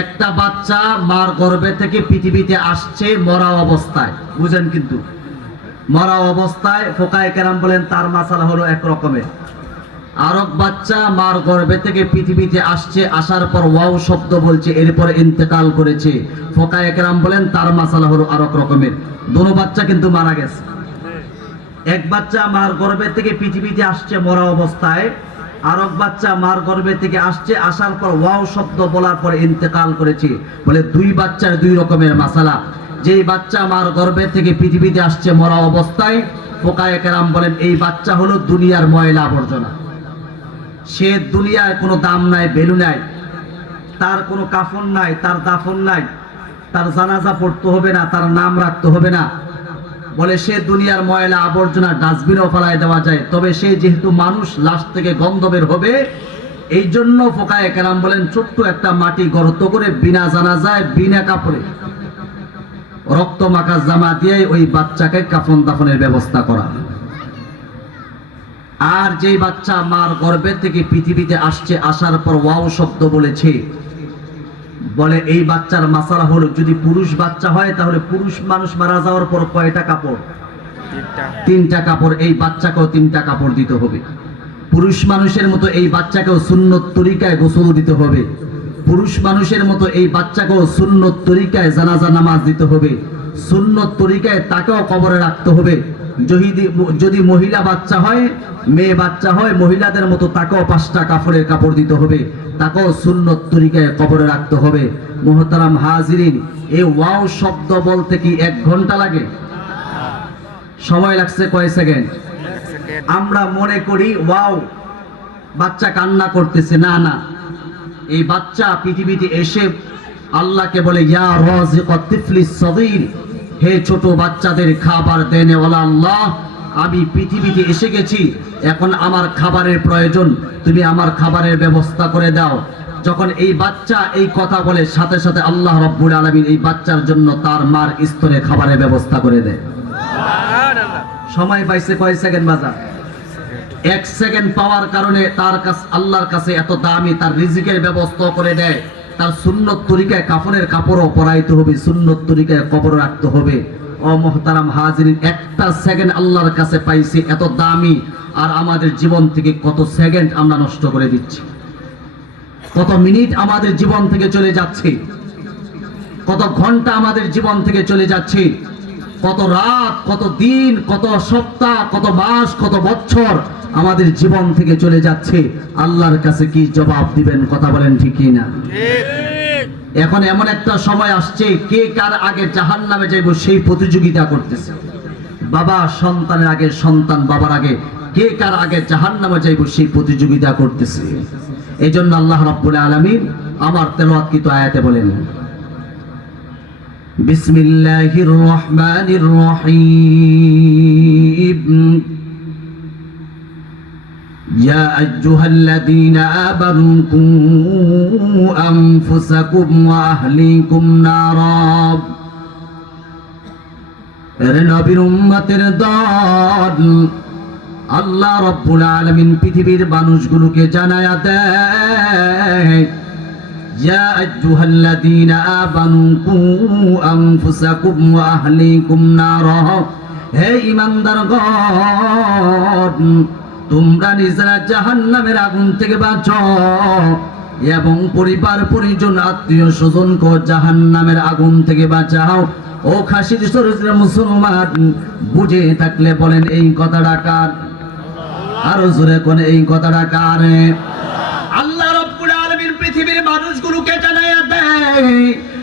একটা বাচ্চা মার গর্ভে থেকে পৃথিবীতে আসছে মরা অবস্থায়, বুঝেন, কিন্তু মরা অবস্থায় ফোকায়ে কেরাম বলেন তার মাসালা হলো এক রকমের। আরব বাচ্চা মার গর্ভে থেকে পৃথিবীতে আসছে, আসার পর ওয়াও শব্দ বলছে, এরপর ইন্তেকাল করেছে, ফোকায়ে কেরাম বলেন তার মাসালা হলো আরেক রকমের। দোনো বাচ্চা কিন্তু মারা গেছে। এক বাচ্চা মার গর্ভে থেকে পৃথিবীতে আসছে মরা অবস্থায়, আরেক বাচ্চা মার গর্ভে থেকে আসছে, আসার পর ওয়াও শব্দ বলার পর ইন্তেকাল করেছে, বলে দুই বাচ্চার দুই রকমের মাসালা। যেই বাচ্চা মার গর্ভে থেকে পৃথিবীতে আসছে মরা অবস্থায়, ফোকায়ে কেরাম বলেন এই বাচ্চা হলো দুনিয়ার ময়লা আবর্জনা। সে দুনিয়ার কোনো দাম নাই, ভ্যালু নাই, তার কোনো কাফন নাই, তার দাফন নাই, তার জানাজা পড়তে হবে না, তার নাম রাখতে হবে না, বলে সে দুনিয়ার ময়লা আবর্জনা ডাস্টবিনেও ফেলায় দেওয়া যায়। তবে সে যেহেতু মানুষ, লাশ থেকে গন্ধ বের হবে, এই জন্য ফোকায়ে কেরাম বলেন ছোট্ট একটা মাটি গর্ত করে বিনা জানাজায় বিনা কাপড়ে রক্ত মাখা জামা দিয়ে ওই বাচ্চাকে কাফন দাফনের ব্যবস্থা করা। আর যেই বাচ্চা মার গর্ভে থেকে পৃথিবীতে আসছে, আসার পর ওয়াও শব্দ বলেছে, বলে এই বাচ্চার মাসালা হলো যদি পুরুষ বাচ্চা হয় তাহলে পুরুষ মানুষ মারা যাওয়ার পর কয়টা কাপড়? তিনটা কাপড়। এই বাচ্চাকেও তিনটা কাপড় দিতে হবে। পুরুষ মানুষের মতো এই বাচ্চাকেও সুন্নত তরিকায় গোসল দিতে হবে। পুরুষ মানুষের মতো এই বাচ্চাকেও সুন্নত তরিকায় জানাজা নামাজ দিতে হবে। সুন্নত তরিকায় তাকেও কবরে রাখতে হবে। যদি মহিলা বাচ্চা হয়, মেয়ে বাচ্চা হয়, মহিলাদের মতো তাকেও 5টা কাপড়ের কাপড় দিতে হবে, তাকেও সুন্নত তরিকায় কবরে রাখতে হবে। মুহতারাম হাজিরিন, এই ওয়াও শব্দ বলতে কি 1 ঘন্টা লাগে? সময় লাগছে কয় সেকেন্ড? আমরা মনে করি ওয়াও বাচ্চা কান্না করতেছে, না না, এই বাচ্চা পৃথিবীতে এসে আল্লাহকে বলে ইয়া রাজিকাত তিফলিস সাগীর, হে ছোট বাচ্চাদের খাবার দেনেওয়ালা আল্লাহ, আমি পৃথিবীতে এসে গেছি, এখন আমার খাবারের প্রয়োজন, তুমি আমার খাবারের ব্যবস্থা করে দাও। যখন এই বাচ্চা এই কথা বলে, সাথে সাথে আল্লাহ রাব্বুল আলামিন এই বাচ্চার জন্য তার মার স্তরে খাবারের ব্যবস্থা করে দেয়। সময় পাইছে কয় সেকেন্ড বাজার? 1 সেকেন্ড পাওয়ার কারণে তার কাছে, আল্লাহর কাছে এত দামি, তার রিজিকের ব্যবস্থা করে দেয়। তার সুন্নত তরিকায় কাফনের কাপড়ও পরাইতে হবে, সুন্নত তরিকায় কবর রাখতে হবে। ও মুহতারাম হাজিরিন, 1টা সেকেন্ড আল্লাহর কাছে পাইছি, এত দামি, আর আমাদের জীবন থেকে কত সেকেন্ড আমরা নষ্ট করে দিচ্ছি, কত মিনিট আমাদের জীবন থেকে চলে যাচ্ছে, কত ঘন্টা আমাদের জীবন থেকে চলে যাচ্ছে, কত রাত, কত দিন, কত সপ্তাহ, কত মাস, কত বছর আমাদের জীবন থেকে চলে যাচ্ছে। আল্লাহর কাছে কি জবাব দিবেন? কথা বলেন ঠিক কি না? এখন এমন একটা সময় আসছে, কে কার আগে জাহান্নামে যাইব সেই প্রতিযোগিতা করতেছে। বাবা সন্তানের আগে, সন্তান বাবার আগে, কে কার আগে জাহান্নামে যাইব সেই প্রতিযোগিতা করতেছে। এই জন্য আল্লাহ রাব্বুল আলামিন আমার তেলাওয়াতকৃত আয়াতে বলেন, বিসমিল্লাহির রহমানির রহিম, ইয়া আইয়ুহাল্লাযীনা আমানু কু আনফুসাকুম ওয়া আহলিকুম নারা, এর নবীর উম্মতের দল, আল্লাহ রাব্বুল আলামিন পৃথিবীর মানুষগুলোকে জানায়া দেয়, ইয়া আইয়ুহাল্লাযীনা আমানু কু আনফুসাকুম ওয়া আহলিকুম নারা, হে ঈমানদারগণ, তোমরা নিজেরা জাহান্নামের আগুন থেকে বাঁচো এবং পরিবার পরিজন আত্মীয় স্বজনকে জাহান্নামের আগুন থেকে বাঁচাও। ও খাসির শরীরের মুসলমান, বুঝে থাকলে বলেন এই কথাটা কার? আরো জোরে কোন এই কথাটা কার? আল্লাহ রাব্বুল আলামিন পৃথিবীর মানুষগুলোকে জানায়া দেয়,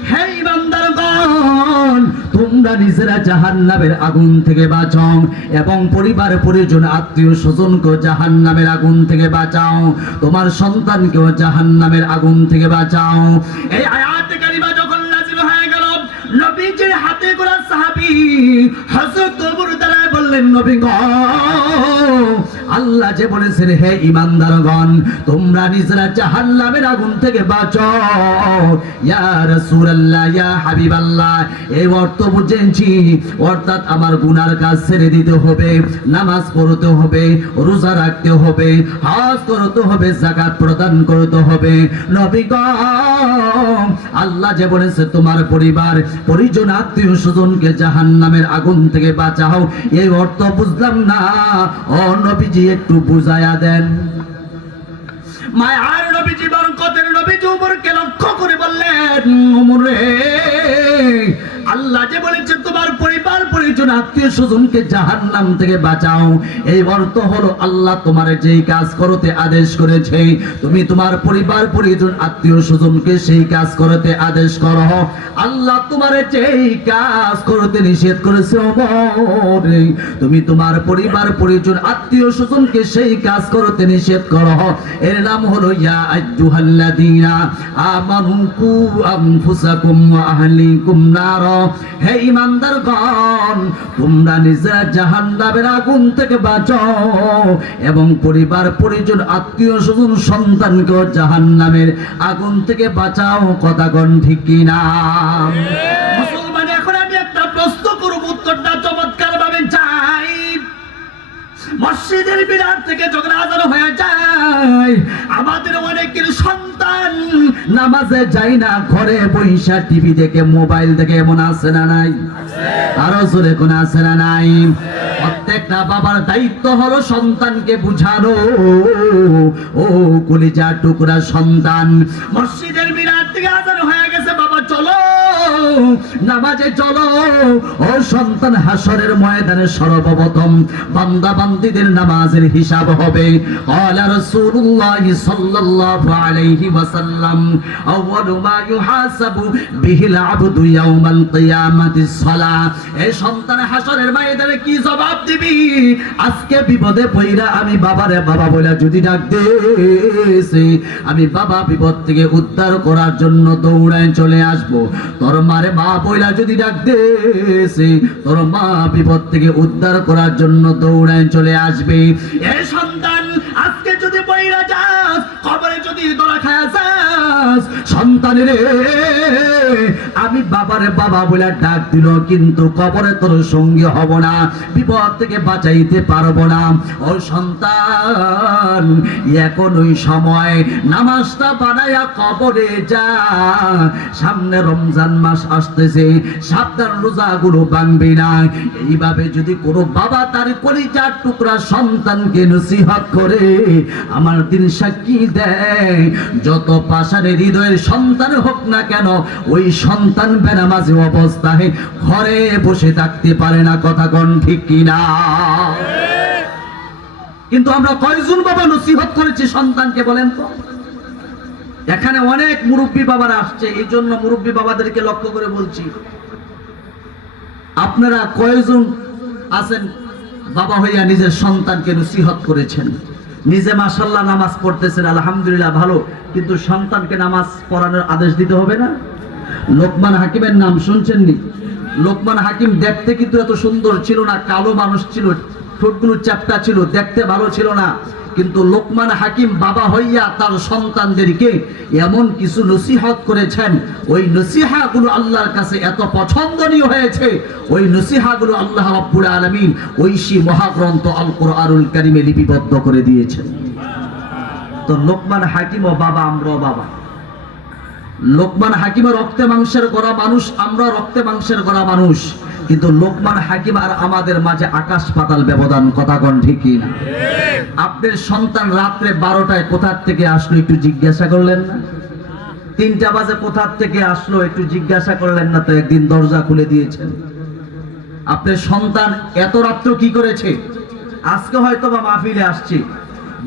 হে ঈমানদারগণ, তোমরা নিজেরা জাহান্নামের আগুন থেকে বাঁচাও এবং পরিবার পরিজন আত্মীয় স্বজনকে জাহান্নামের আগুন থেকে বাঁচাও, তোমার সন্তানকেও জাহান্নামের আগুন থেকে বাঁচাও। এই আয়াত কারিমা যখন নাযিল হয়ে গেল, নবীজির হাতে গোলা সাহাবী হযরত আবু হুরায়রা বললেন, নবী গো, আল্লাহ যে বলেছেন হে ঈমানদারগণ, তোমরা নিজেরা জাহান্নামের আগুন থেকে বাঁচো, ইয়া রাসূলুল্লাহ, ইয়া হাবিবাল্লাহ, এই অর্থ বুঝেছি, অর্থাৎ আমার গুনার কাজ ছেড়ে দিতে হবে, নামাজ পড়তে হবে, রোজা রাখতে হবে, হজ করতে হবে, যাকাত প্রদান করতে হবে। নবী গো, আল্লাহ যে বলেছে তোমার পরিবার পরিজন আত্মীয় স্বজনকে জাহান্নামের আগুন থেকে বাঁচাও, এই অর্থ বুঝলাম না, ও নবীজি একটু বুঝায়া দেন। মায়ার নবীজি বরকতের নবীজি উমরকে লক্ষ্য করে বললেন, উমর রে, আল্লাহ যে বলেছে তোমার পরিবার পরিজন আত্মীয় স্বজনকে জাহান্নাম থেকে বাঁচাও, এই অর্থ হলো আল্লাহ তোমার যেই কাজ করতে আদেশ করেছে তুমি তোমার পরিবার পরিজন আত্মীয় স্বজনকে সেই কাজ করতে আদেশ করো। আল্লাহ তোমার যেই কাজ করতে নিষেধ করেছে ওমর, তুমি তোমার পরিবার পরিজন আত্মীয় স্বজনকে সেই কাজ করতে নিষেধ করো। এর নাম হলো ইয়া আইয়ুহাল্লাযীনা আমানু কু আনফুসাকুম ওয়া আহলিকুম নার। হে ঈমানদারগণ, তোমরা নিজেরা জাহান্নামের আগুন থেকে বাঁচাও এবং পরিবার পরিজন আত্মীয় স্বজন সন্তানকে জাহান্নামের আগুন থেকে বাঁচাও। কথা কোন ঠিক কিনা? মুসলমান, এখন আমি একটা প্রশ্ন করব, উত্তরটা চমৎকার ভাবে চাই। মসজিদের মিনার থেকে যখন আযান হয়ে যায়, আমাদের অনেকের সন্তান নামাজে যায় না, ঘরে বইসা টিভি দেখে মোবাইল দেখে, এমন আছে না নাই? আরো জোরে কোন আছে না নাই? প্রত্যেকটা বাবার দায়িত্ব হলো সন্তানকে বুঝানো, ও কলিজা টুকরা সন্তান, মসজিদের মিনার থেকে আযান হয়ে গেছে, বাবা চলো নামাজে চলো। ও সন্তান, হাসরের ময়দানে সর্বপ্রথম বান্দা বান্দীদের নামাজের হিসাব হবে। ক্বালা রাসূলুল্লাহ সাল্লাল্লাহু আলাইহি ওয়াসাল্লাম, আউয়ালু মা ইউহাসাবু বিহিল আবদু ইয়াউমাল কিয়ামাতিস সালাহ। এই সন্তান, হাসরের ময়দানে কি জবাব দিবি? আজকে বিপদে পইরা আমি বাবারে বাবা বলে যদি ডাক দেছি, আমি বাবা বিপদ থেকে উদ্ধার করার জন্য দৌড়ায় চলে আসবো। তোর মারে মা বইলা যদি ডাক দেছি, তোর মা বিপদ থেকে উদ্ধার করার জন্য দৌড়ায় চলে আসবে। এই সন্তান, আজকে যদি বইরা যাস, কবরে যদি দোলা খায়া যাস, সন্তানের আমি বাবারে বাবা বলে ডাক দিল, কিন্তু কবরে তোর সঙ্গে হব না, বিপদ থেকে বাঁচাইতে পারবো না। ও সন্তান, এখন ওই সময় নামাজটা বানায়া কবরে যা, সামনে রমজান মাস আসতেছে, সাবধান, রোজাগুলো ভাঙবি না। এইভাবে যদি কোনো বাবা তার কলিজার টুকরা সন্তানকে নসিহত করে, আমার দিন সাক্ষী দেয়, যত পাষাণের হৃদয়ের সন্তান হোক না কেন, ওই সন্তান বেনামাজি অবস্থায় ঘরে বসে থাকতে পারে না। কথা কোন ঠিক কিনা? কিন্তু আমরা কয়জন বাবা নসিহত করেছি সন্তানকে, বলেন তো? এখানে অনেক মুরব্বী বাবারা আসছে, এই জন্য মুরব্বী বাবাদেরকে লক্ষ্য করে বলছি, আপনারা কয়জন আছেন বাবা হইয়া নিজের সন্তানকে নসিহত করেছেন? নিজে মাশাআল্লাহ নামাজ পড়তেছেন, আলহামদুলিল্লাহ ভালো, কিন্তু সন্তানকে নামাজ পড়ানোর আদেশ দিতে হবে না? লোকমান হাকিমের নাম শুনছেননি? লোকমান হাকিম দেখতে কিন্তু এত সুন্দর ছিল না, কালো মানুষ ছিল, ঠোঁটগুলো চ্যাপ্টা ছিল, দেখতে ভালো ছিল না, কিন্তু লোকমান হাকিম বাবা হইয়া তার সন্তানদেরকে এমন কিছু নসিহত করেছেন, ওই নসিহাগুলো আল্লাহর কাছে এত পছন্দনীয় হয়েছে, ওই নসিহাগুলো আল্লাহ রাব্বুল আলামিন ঐশী মহাগ্রন্থ আল কোরআনুল কারীমে লিপিবদ্ধ করে দিয়েছেন। তো লোকমান হাকিমও বাবা, আমরাও বাবা। লোকমান হাকিমের রক্তে মাংসের গড়া মানুষ, আমরা রক্তে মাংসের গড়া মানুষ, কিন্তু লোকমান হাকিম আর আমাদের মাঝে আকাশ পাতাল ব্যবধান। কথা কোন ঠিক না? আপনার সন্তান রাত্রে 12টায় কোথার থেকে আসলো একটু জিজ্ঞাসা করলেন না? 3টা বাজে কোথার থেকে আসলো একটু জিজ্ঞাসা করলেন না? তো একদিন দরজা খুলে দিয়েছেন। আপনার সন্তান এত রাত্র কি করেছে? আজকে হয়তো বা মাহফিলে আসছে,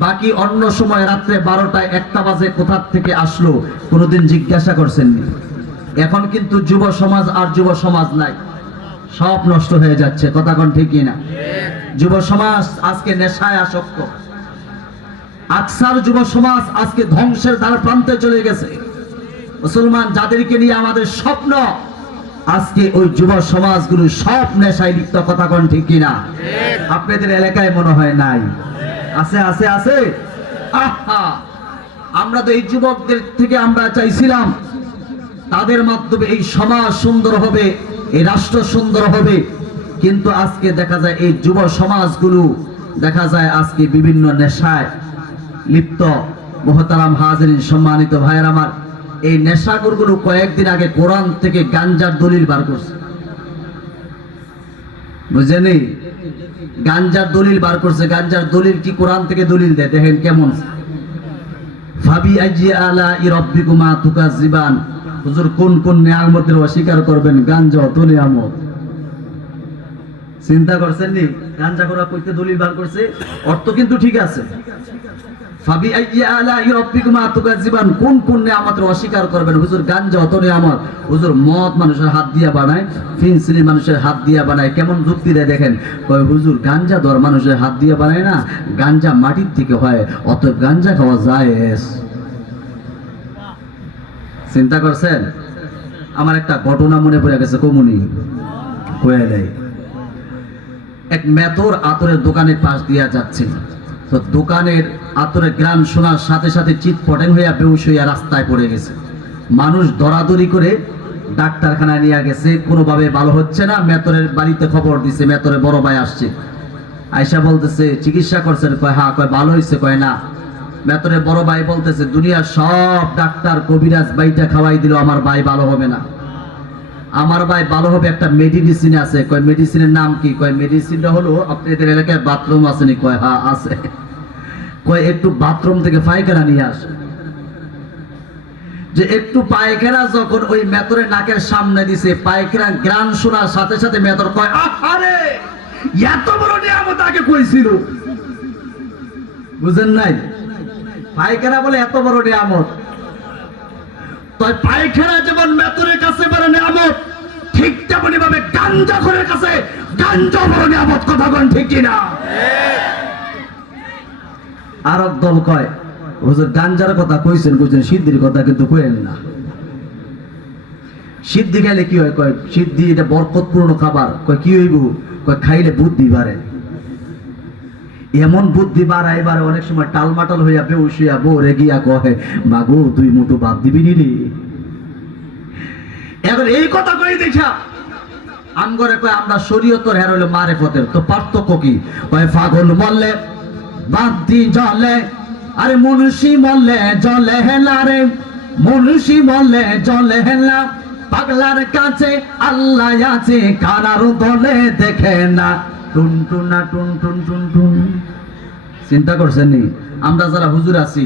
বাকি অন্য সময় রাত্রে 12টায় 1টা বাজে কোথার থেকে আসলো কোনোদিন জিজ্ঞাসা করছেন? এখন কিন্তু যুব সমাজ আর যুব সমাজ নাই, সব নষ্ট হয়ে যাচ্ছে। কথা কোন ঠিক না? যুব সমাজ আজকে নেশায় আসক্ত, আকসার যুব সমাজ আজকে ধ্বংসের দ্বার প্রান্তে চলে গেছে। মুসলমান যাদেরকে নিয়ে আমাদের স্বপ্ন, আজকে ওই যুব সমাজগুলো সব নেশায় লিপ্ত। কথা কোন ঠিক কিনা? আপনাদের এলাকায় মনে হয় নাই? আছে আছে আছে। আহা, আমরা তো এই যুবকদের থেকে আমরা চাইছিলাম তাদের মাধ্যমে এই সমাজ সুন্দর হবে, এই রাষ্ট্র সুন্দর হবে, কিন্তু আজকে দেখা যায় এই যুব সমাজগুলো দেখা যায় আজকে বিভিন্ন নেশায় লিপ্ত। মুহতারাম হাজিরিন, সম্মানিত ভাইয়ের আমার, এই নেশাখোরগুলো কয়েকদিন আগে কোরআন থেকে গাঞ্জার দলিল বার করছে, বুঝেনি? গাঞ্জার দলিল বার করছে। গাঞ্জার দলিল কি কোরআন থেকে দলিল দেয়, দেখেন কেমন। ফাবি আইজি আলা রাব্বিকুমা তুকাজ্জিবান, হুজুর কোন কোন নিয়ামতের অস্বীকার করবেন? গাঞ্জা তো নিয়ামত। চিন্তা করছেন নি? গাঞ্জা করা কইতে দলিল বার করছে, অর্থ কিন্তু ঠিক আছে। ফাবি আইজি আলা রাব্বিকুমা তুকাজ্জিবান, কোন কোন নিয়ামতের অস্বীকার করবেন? হুজুর গাঞ্জা তো নিয়ামত। হুজুর মদ মানুষের হাত দিয়া বানায়, ফেন্সিডিল মানুষের হাত দিয়া বানায়। কেমন যুক্তি দেয় দেখেন। কয় হুজুর গাঞ্জা ধর মানুষের হাত দিয়া বানায় না, গাঞ্জা মাটির থেকে হয়, অতএব গাঞ্জা খাওয়া জায়েজ। চিন্তা করছেন? আমার একটা ঘটনা মনে পড়ে গেছে, কমুনি কয়ে দেয়। এক মেথর আতরের দোকানের পাশ দিয়া যাচ্ছে, তো দোকানের আতরের গ্রাম শোনার সাথে সাথে চিৎপটেন হইয়া বেহুশ হইয়া রাস্তায় পড়ে গেছে। মানুষ দরাদরি করে ডাক্তারখানায় নিয়ে গেছে, কোনোভাবে ভালো হচ্ছে না। মেথরের বাড়িতে খবর দিছে, মেথরের বড় ভাই আসছে। আয়সা বলতেছে চিকিৎসা করছেন? কয় হ্যাঁ। কয় ভালো হয়েছে? কয় না। মেথরের বড় ভাই বলতেছে দুনিয়ার সব ডাক্তার কবিরাজ বাইটা খাওয়াই দিল, আমার ভাই ভালো হবে না। আমার ভাই ভালো হবে একটা মেডিসিন আছে। কয় মেডিসিনের নাম কি? কয় মেডিসিনটা হলো আপনাদের এলাকায় বাথরুম আসেনি? কয় হ্যাঁ আছে। কয় একটু বাথরুম থেকে পায়খানা নিয়ে আসে। যে একটু পায়খানা যখন ওই মেথরের নাকের সামনে দিছে, পায়খানা গ্রান শোনার সাথে সাথে মেথর কয় আরে এত বড় নিয়ামত আগে কইছিল। বুঝেন নাই? পায়খানা বলে এত বড় নিয়ামত। তাই পায়খানা যেমন মেথরের কাছে বড় নিয়ামত, ঠিক তেমনি ভাবে গাঞ্জাখোরের কাছে গাঞ্জা বড় নিয়ামত। কথা কোন ঠিক কিনা? আরব দল কয় হুজুর গাঞ্জার কথা কইছেন, সিদ্ধির কথা কিন্তু কইেন না। সিদ্ধি খাইলে কি হয়? কয় সিদ্ধি এটা বরকতপূর্ণ খাবার। কয় কি হইব? কয় খাইলে বুদ্ধি বাড়ে। এমন বুদ্ধি বাড়ায় এবারে অনেক সময় টালমাটাল হইয়া বেহুশ হইয়া বউরে গিয়া কয় মাগো তুই মুঠো বাদ দিবি নি। এখন এই কথা কই দেখা আমগরে কয় আমরা শরীয়তর হের হইলো মারেফতের। তো পার্থক্য কি? কয় পাগল বললে বাদ্দি জলে, আরে মনুষী বললে জলে হেলা রে, মনুষী বললে জলে হেলা। পাগলার কাছে আল্লাহ আছে, কারার দলে দেখে না। টুন টুনা টুন টুন টুন টুন। চিন্তা করছেন নি? আমরা যারা হুজুর আছি,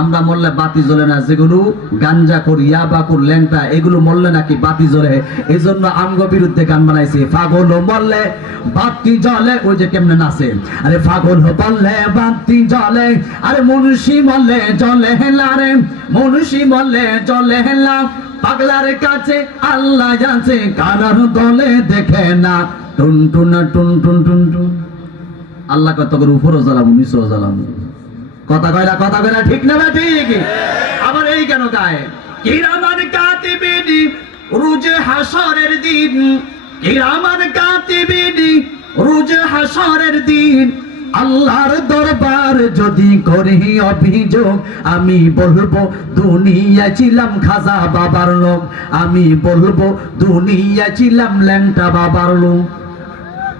আমরা মরলে বাতি জ্বলে না। যেগুলো গাঞ্জা করি, ইয়াবা কর, ল্যাংটা, এগুলো মরলে নাকি বাতি জ্বলে। এই জন্য আমগো বিরুদ্ধে গান বানাইছে। পাগল মরলে বাতি জ্বলে, ওই যে কেমনে নাচে। আরে পাগল বললে বাতি জ্বলে, আরে মনুষী মরলে জলে হেলা রে, মনুষী মরলে জলে হেলা। পাগলার কাছে আল্লাহ আছে, কারার দলে দেখে না। টুন টুনা টুন টুন টুন টুন। আল্লাহ কত করে উপরও জ্বালাবো নিচেও জ্বালাবো। কথা কয় না? কথা কয় না? ঠিক না? ঠিক। আবার এই কেন গায় কিরামান কাতিবিনি রোজ হাসরের দিন, কিরামান কাতিবিনি রোজ হাসরের দিন। আল্লাহর দরবার যদি করি অভিযোগ, আমি বলবো দুনিয়া ছিলাম খাজা বাবার লোক, আমি বলবো দুনিয়া ছিলাম ল্যাংটা বাবার লোক।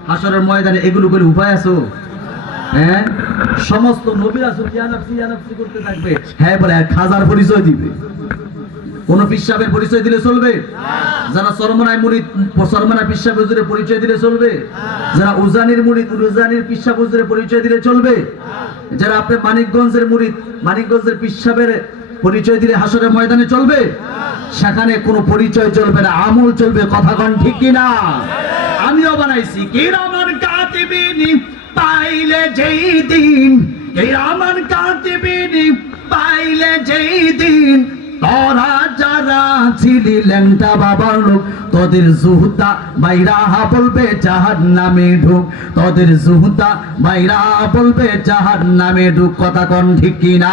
হাসরের ময়দানে এগুলো করে উপায় আছো? হ্যাঁ, সমস্ত নবীরা ইয়ানাফসি করতে থাকবে। হ্যাঁ বলে খাজার পরিচয় দিবে। কোন পিসাবের পরিচয় দিলে চলবে? যারা সরমনায় মুরিদ সরমনায় পিসাব হুজুরের পরিচয় দিলে চলবে? যারা উজানির মুরিদ উজানির পিসাব হুজুরের পরিচয় দিলে চলবে? যারা আপনি মানিকগঞ্জের মুরিদ মানিকগঞ্জের পিসাবের পরিচয় দিলে হাসরের ময়দানে চলবে? সেখানে কোনো পরিচয় চলবে না, আমল চলবে। কথা কোন ঠিক কিনা? আমিও বানাইছি কিরামান কাতিবিনি পাইলে যেই দিন, কিরামান কাতিবিনি পাইলে যেই দিন। তোরা যারা ছিলি ল্যাংটা বাবার লোক, তোদের জুহতা বাইরা বলবে জাহান্নামে ঢুক, তোদের জুহতা বাইরা বলবে জাহান্নামে ঢুক। কথা কোন ঠিক কিনা?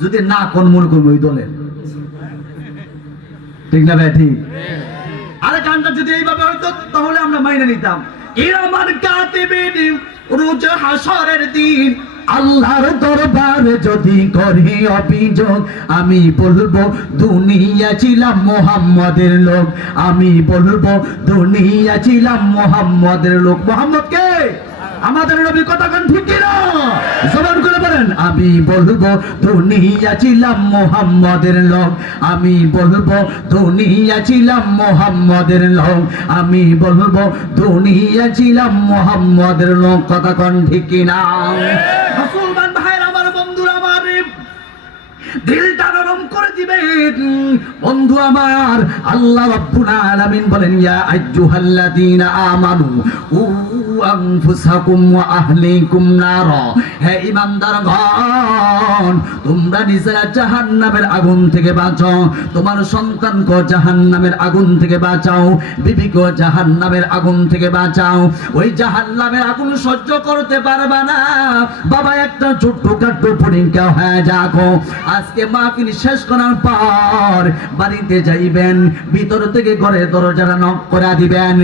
যদি না কোন মূল কোন ওই দলের, ঠিক না ভাই? ঠিক। আরে গানটা যদি এইভাবে হইতো তাহলে আমরা মাইনে নিতাম। কিরামান কাতিবিনি রোজ হাসরের দিন, আল্লাহর দরবারে যদি করি অভিযোগ, আমি বলবো দুনিয়া ছিলাম মোহাম্মদের লোক, আমি বলবো দুনিয়া ছিলাম মোহাম্মদের লোক। মোহাম্মদ কে? আমাদের নবী কথা কোন ঠিক কিনা? জবান করে বলেন, আমি বলবো দুনিয়া ছিলাম মুহাম্মাদের লোক, আমি বলবো দুনিয়া ছিলাম মুহাম্মাদের লোক, আমি বলবো দুনিয়া ছিলাম মুহাম্মাদের লোক। কথা কোন ঠিক কিনা? মুসলমান ভাইরা আমার, বন্ধুরা আমার, দিলটা নরম করে দিবেন বন্ধু আমার। আল্লাহ রাব্বুল আলামিন বলেন, ইয়া আইয়ুহাল্লাযীনা আমানু উ আনফুসাকুম ওয়া আহলিকুম নার। হে ঈমানদারগণ, তোমরা নিজেরা জাহান্নামের আগুন থেকে বাঁচাও, তোমার সন্তানকে জাহান্নামের আগুন থেকে বাঁচাও, বিবিকে জাহান্নামের আগুন থেকে বাঁচাও। ওই জাহান্নামের আগুন সহ্য করতে পারবা না বাবা, একটা ছোট্টখাটো পরীক্ষা হয়ে যাকো। আজকে মাহফিল শেষ করার পর বাড়িতে যাইবেন, ভিতর থেকে ঘরের দরজাটা নক করে দিবেন,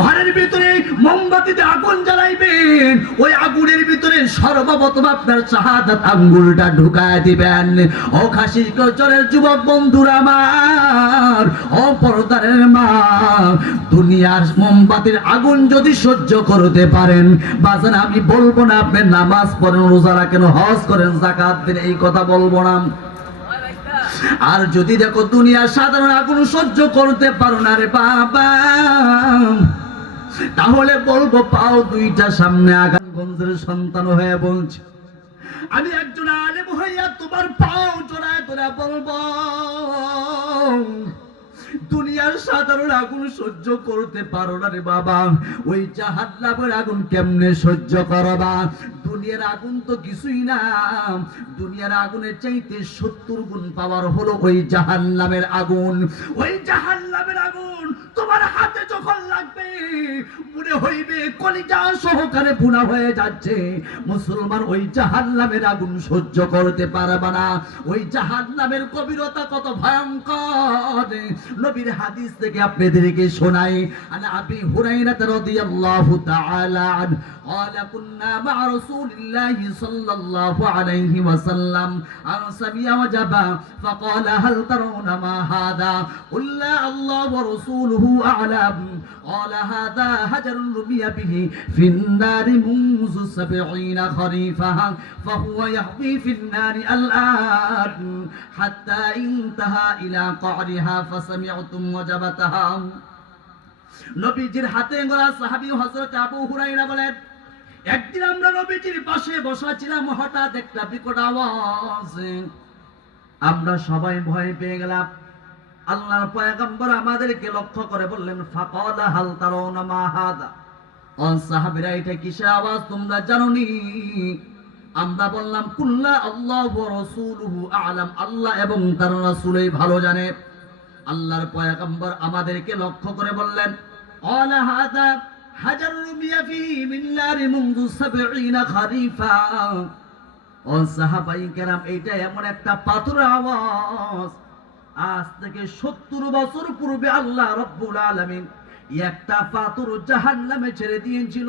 ঘরের ভিতরে মোমবাতিতে আগুন জ্বালাইবেন, ওই আগুনের ভিতরে সর্বপ্রথম আপনার শাহাদাত আঙ্গুলটা ঢুকায় দিবেন। ও খাসি কচরের যুবক বন্ধুরা আমার, ও পর্দারের মা, দুনিয়ার মোমবাতির আগুন যদি সহ্য করতে পারেন বাজান, আমি বলবো না আপনি নামাজ পড়েন, রোজা রাখেন, হজ করেন, যাকাত দেন, এই কথা বলবো না। আর যদি দেখো দুনিয়ার সাধারণ আগুন সহ্য করতে পারো না রে বাবা, তাহলে বলবো পাও দুইটা সামনে আগান। গঞ্জের সন্তান হয়ে বলছি, আমি একজন আলেম হইয়া তোমার পাও জড়ায় ধরে বলবো, দুনিয়ার সাধারণ আগুন সহ্য করতে পারো না রে বাবা, ওই জাহান্নামের আগুন কেমনে সহ্য করবা? দুনিয়ার আগুন তো কিছুই না, দুনিয়ার আগুনের চাইতে 70 গুণ পাওয়ার হলো ওই জাহান্নামের আগুন। ওই জাহান্নামের আগুন তোমার হাতে যখন লাগবে মনে হইবে কলিজা সহকারে ভুনা হয়ে যাচ্ছে। মুসলমান, ওই জাহান্নামের আগুন সহ্য করতে পারবে না। ওই জাহান্নামের গভীরতা কত ভয়ঙ্কর নবীর হাদিস থেকে আপনাদেরকে শোনাই। আন আবি হুরায়রা রাদিয়াল্লাহু তাআলা আন قال كنا مع رسول الله صلى الله عليه وسلم أن سمع وجبا فقال هل ترون ما هذا؟ قلنا الله ورسوله أعلم. قال هذا حجر رمي به في النار منذ 70 خريفا فهو يهوي في النار الآن حتى انتهى إلى قعرها فسمعتم وجبتها. নবীজির হাতে গড়া সাহাবী হযরত আবু হুরায়রা বলেন, একদিন আমরা নবীজির পাশে বসা ছিলাম, হঠাৎ একটা বিকট আওয়াজ, আমরা সবাই ভয় পেয়ে গেলাম। আল্লাহর পয়গম্বর আমাদেরকে লক্ষ্য করে বললেন, ফাকালা হাল তারাউনা মা হাদা। ও সাহাবীরা, এটা কিসের আওয়াজ তোমরা জানোনি? আমরা বললাম, কুল্লা আল্লাহু ওয়া রাসূলুহু আ'লাম, আল্লাহ এবং তার রাসূলই ভালো জানে। আল্লাহর পয়গম্বর আমাদেরকে লক্ষ্য করে বললেন, قال هذا حجر رمي فيه من نار منذ 70 خريفا. ও সাহাবায়ে কেরাম, এইটা এমন একটা পাথরের আওয়াজ, আজ থেকে 70 বছর পূর্বে আল্লাহ রাব্বুল আলামিন একটা পাথর জাহান্নামে ছেড়ে দিয়েছিল।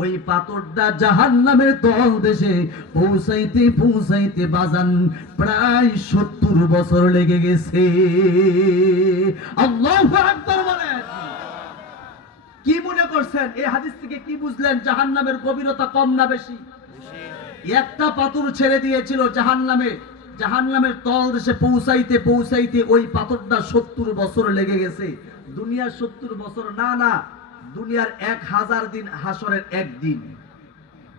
ওই পাথরটা জাহান্নামের তল দেশে পৌঁছাইতে পৌঁছাইতে বাজান প্রায় 70 বছর লেগে গেছে। আল্লাহু আকবার বলেন। কি মনে করছেন এই হাদিস থেকে কি বুঝলেন? জাহান্নামের গভীরতা কম না বেশি? একটা পাথর ছেড়ে দিয়েছিল জাহান্নামে, জাহান্নামের তল দেশে পৌঁছাইতে পৌঁছাইতে ওই পাথরটা 70 বছর লেগে গেছে। দুনিয়ার 70 বছর না, না, দুনিয়ার 1000 দিন, হাসরের একদিন,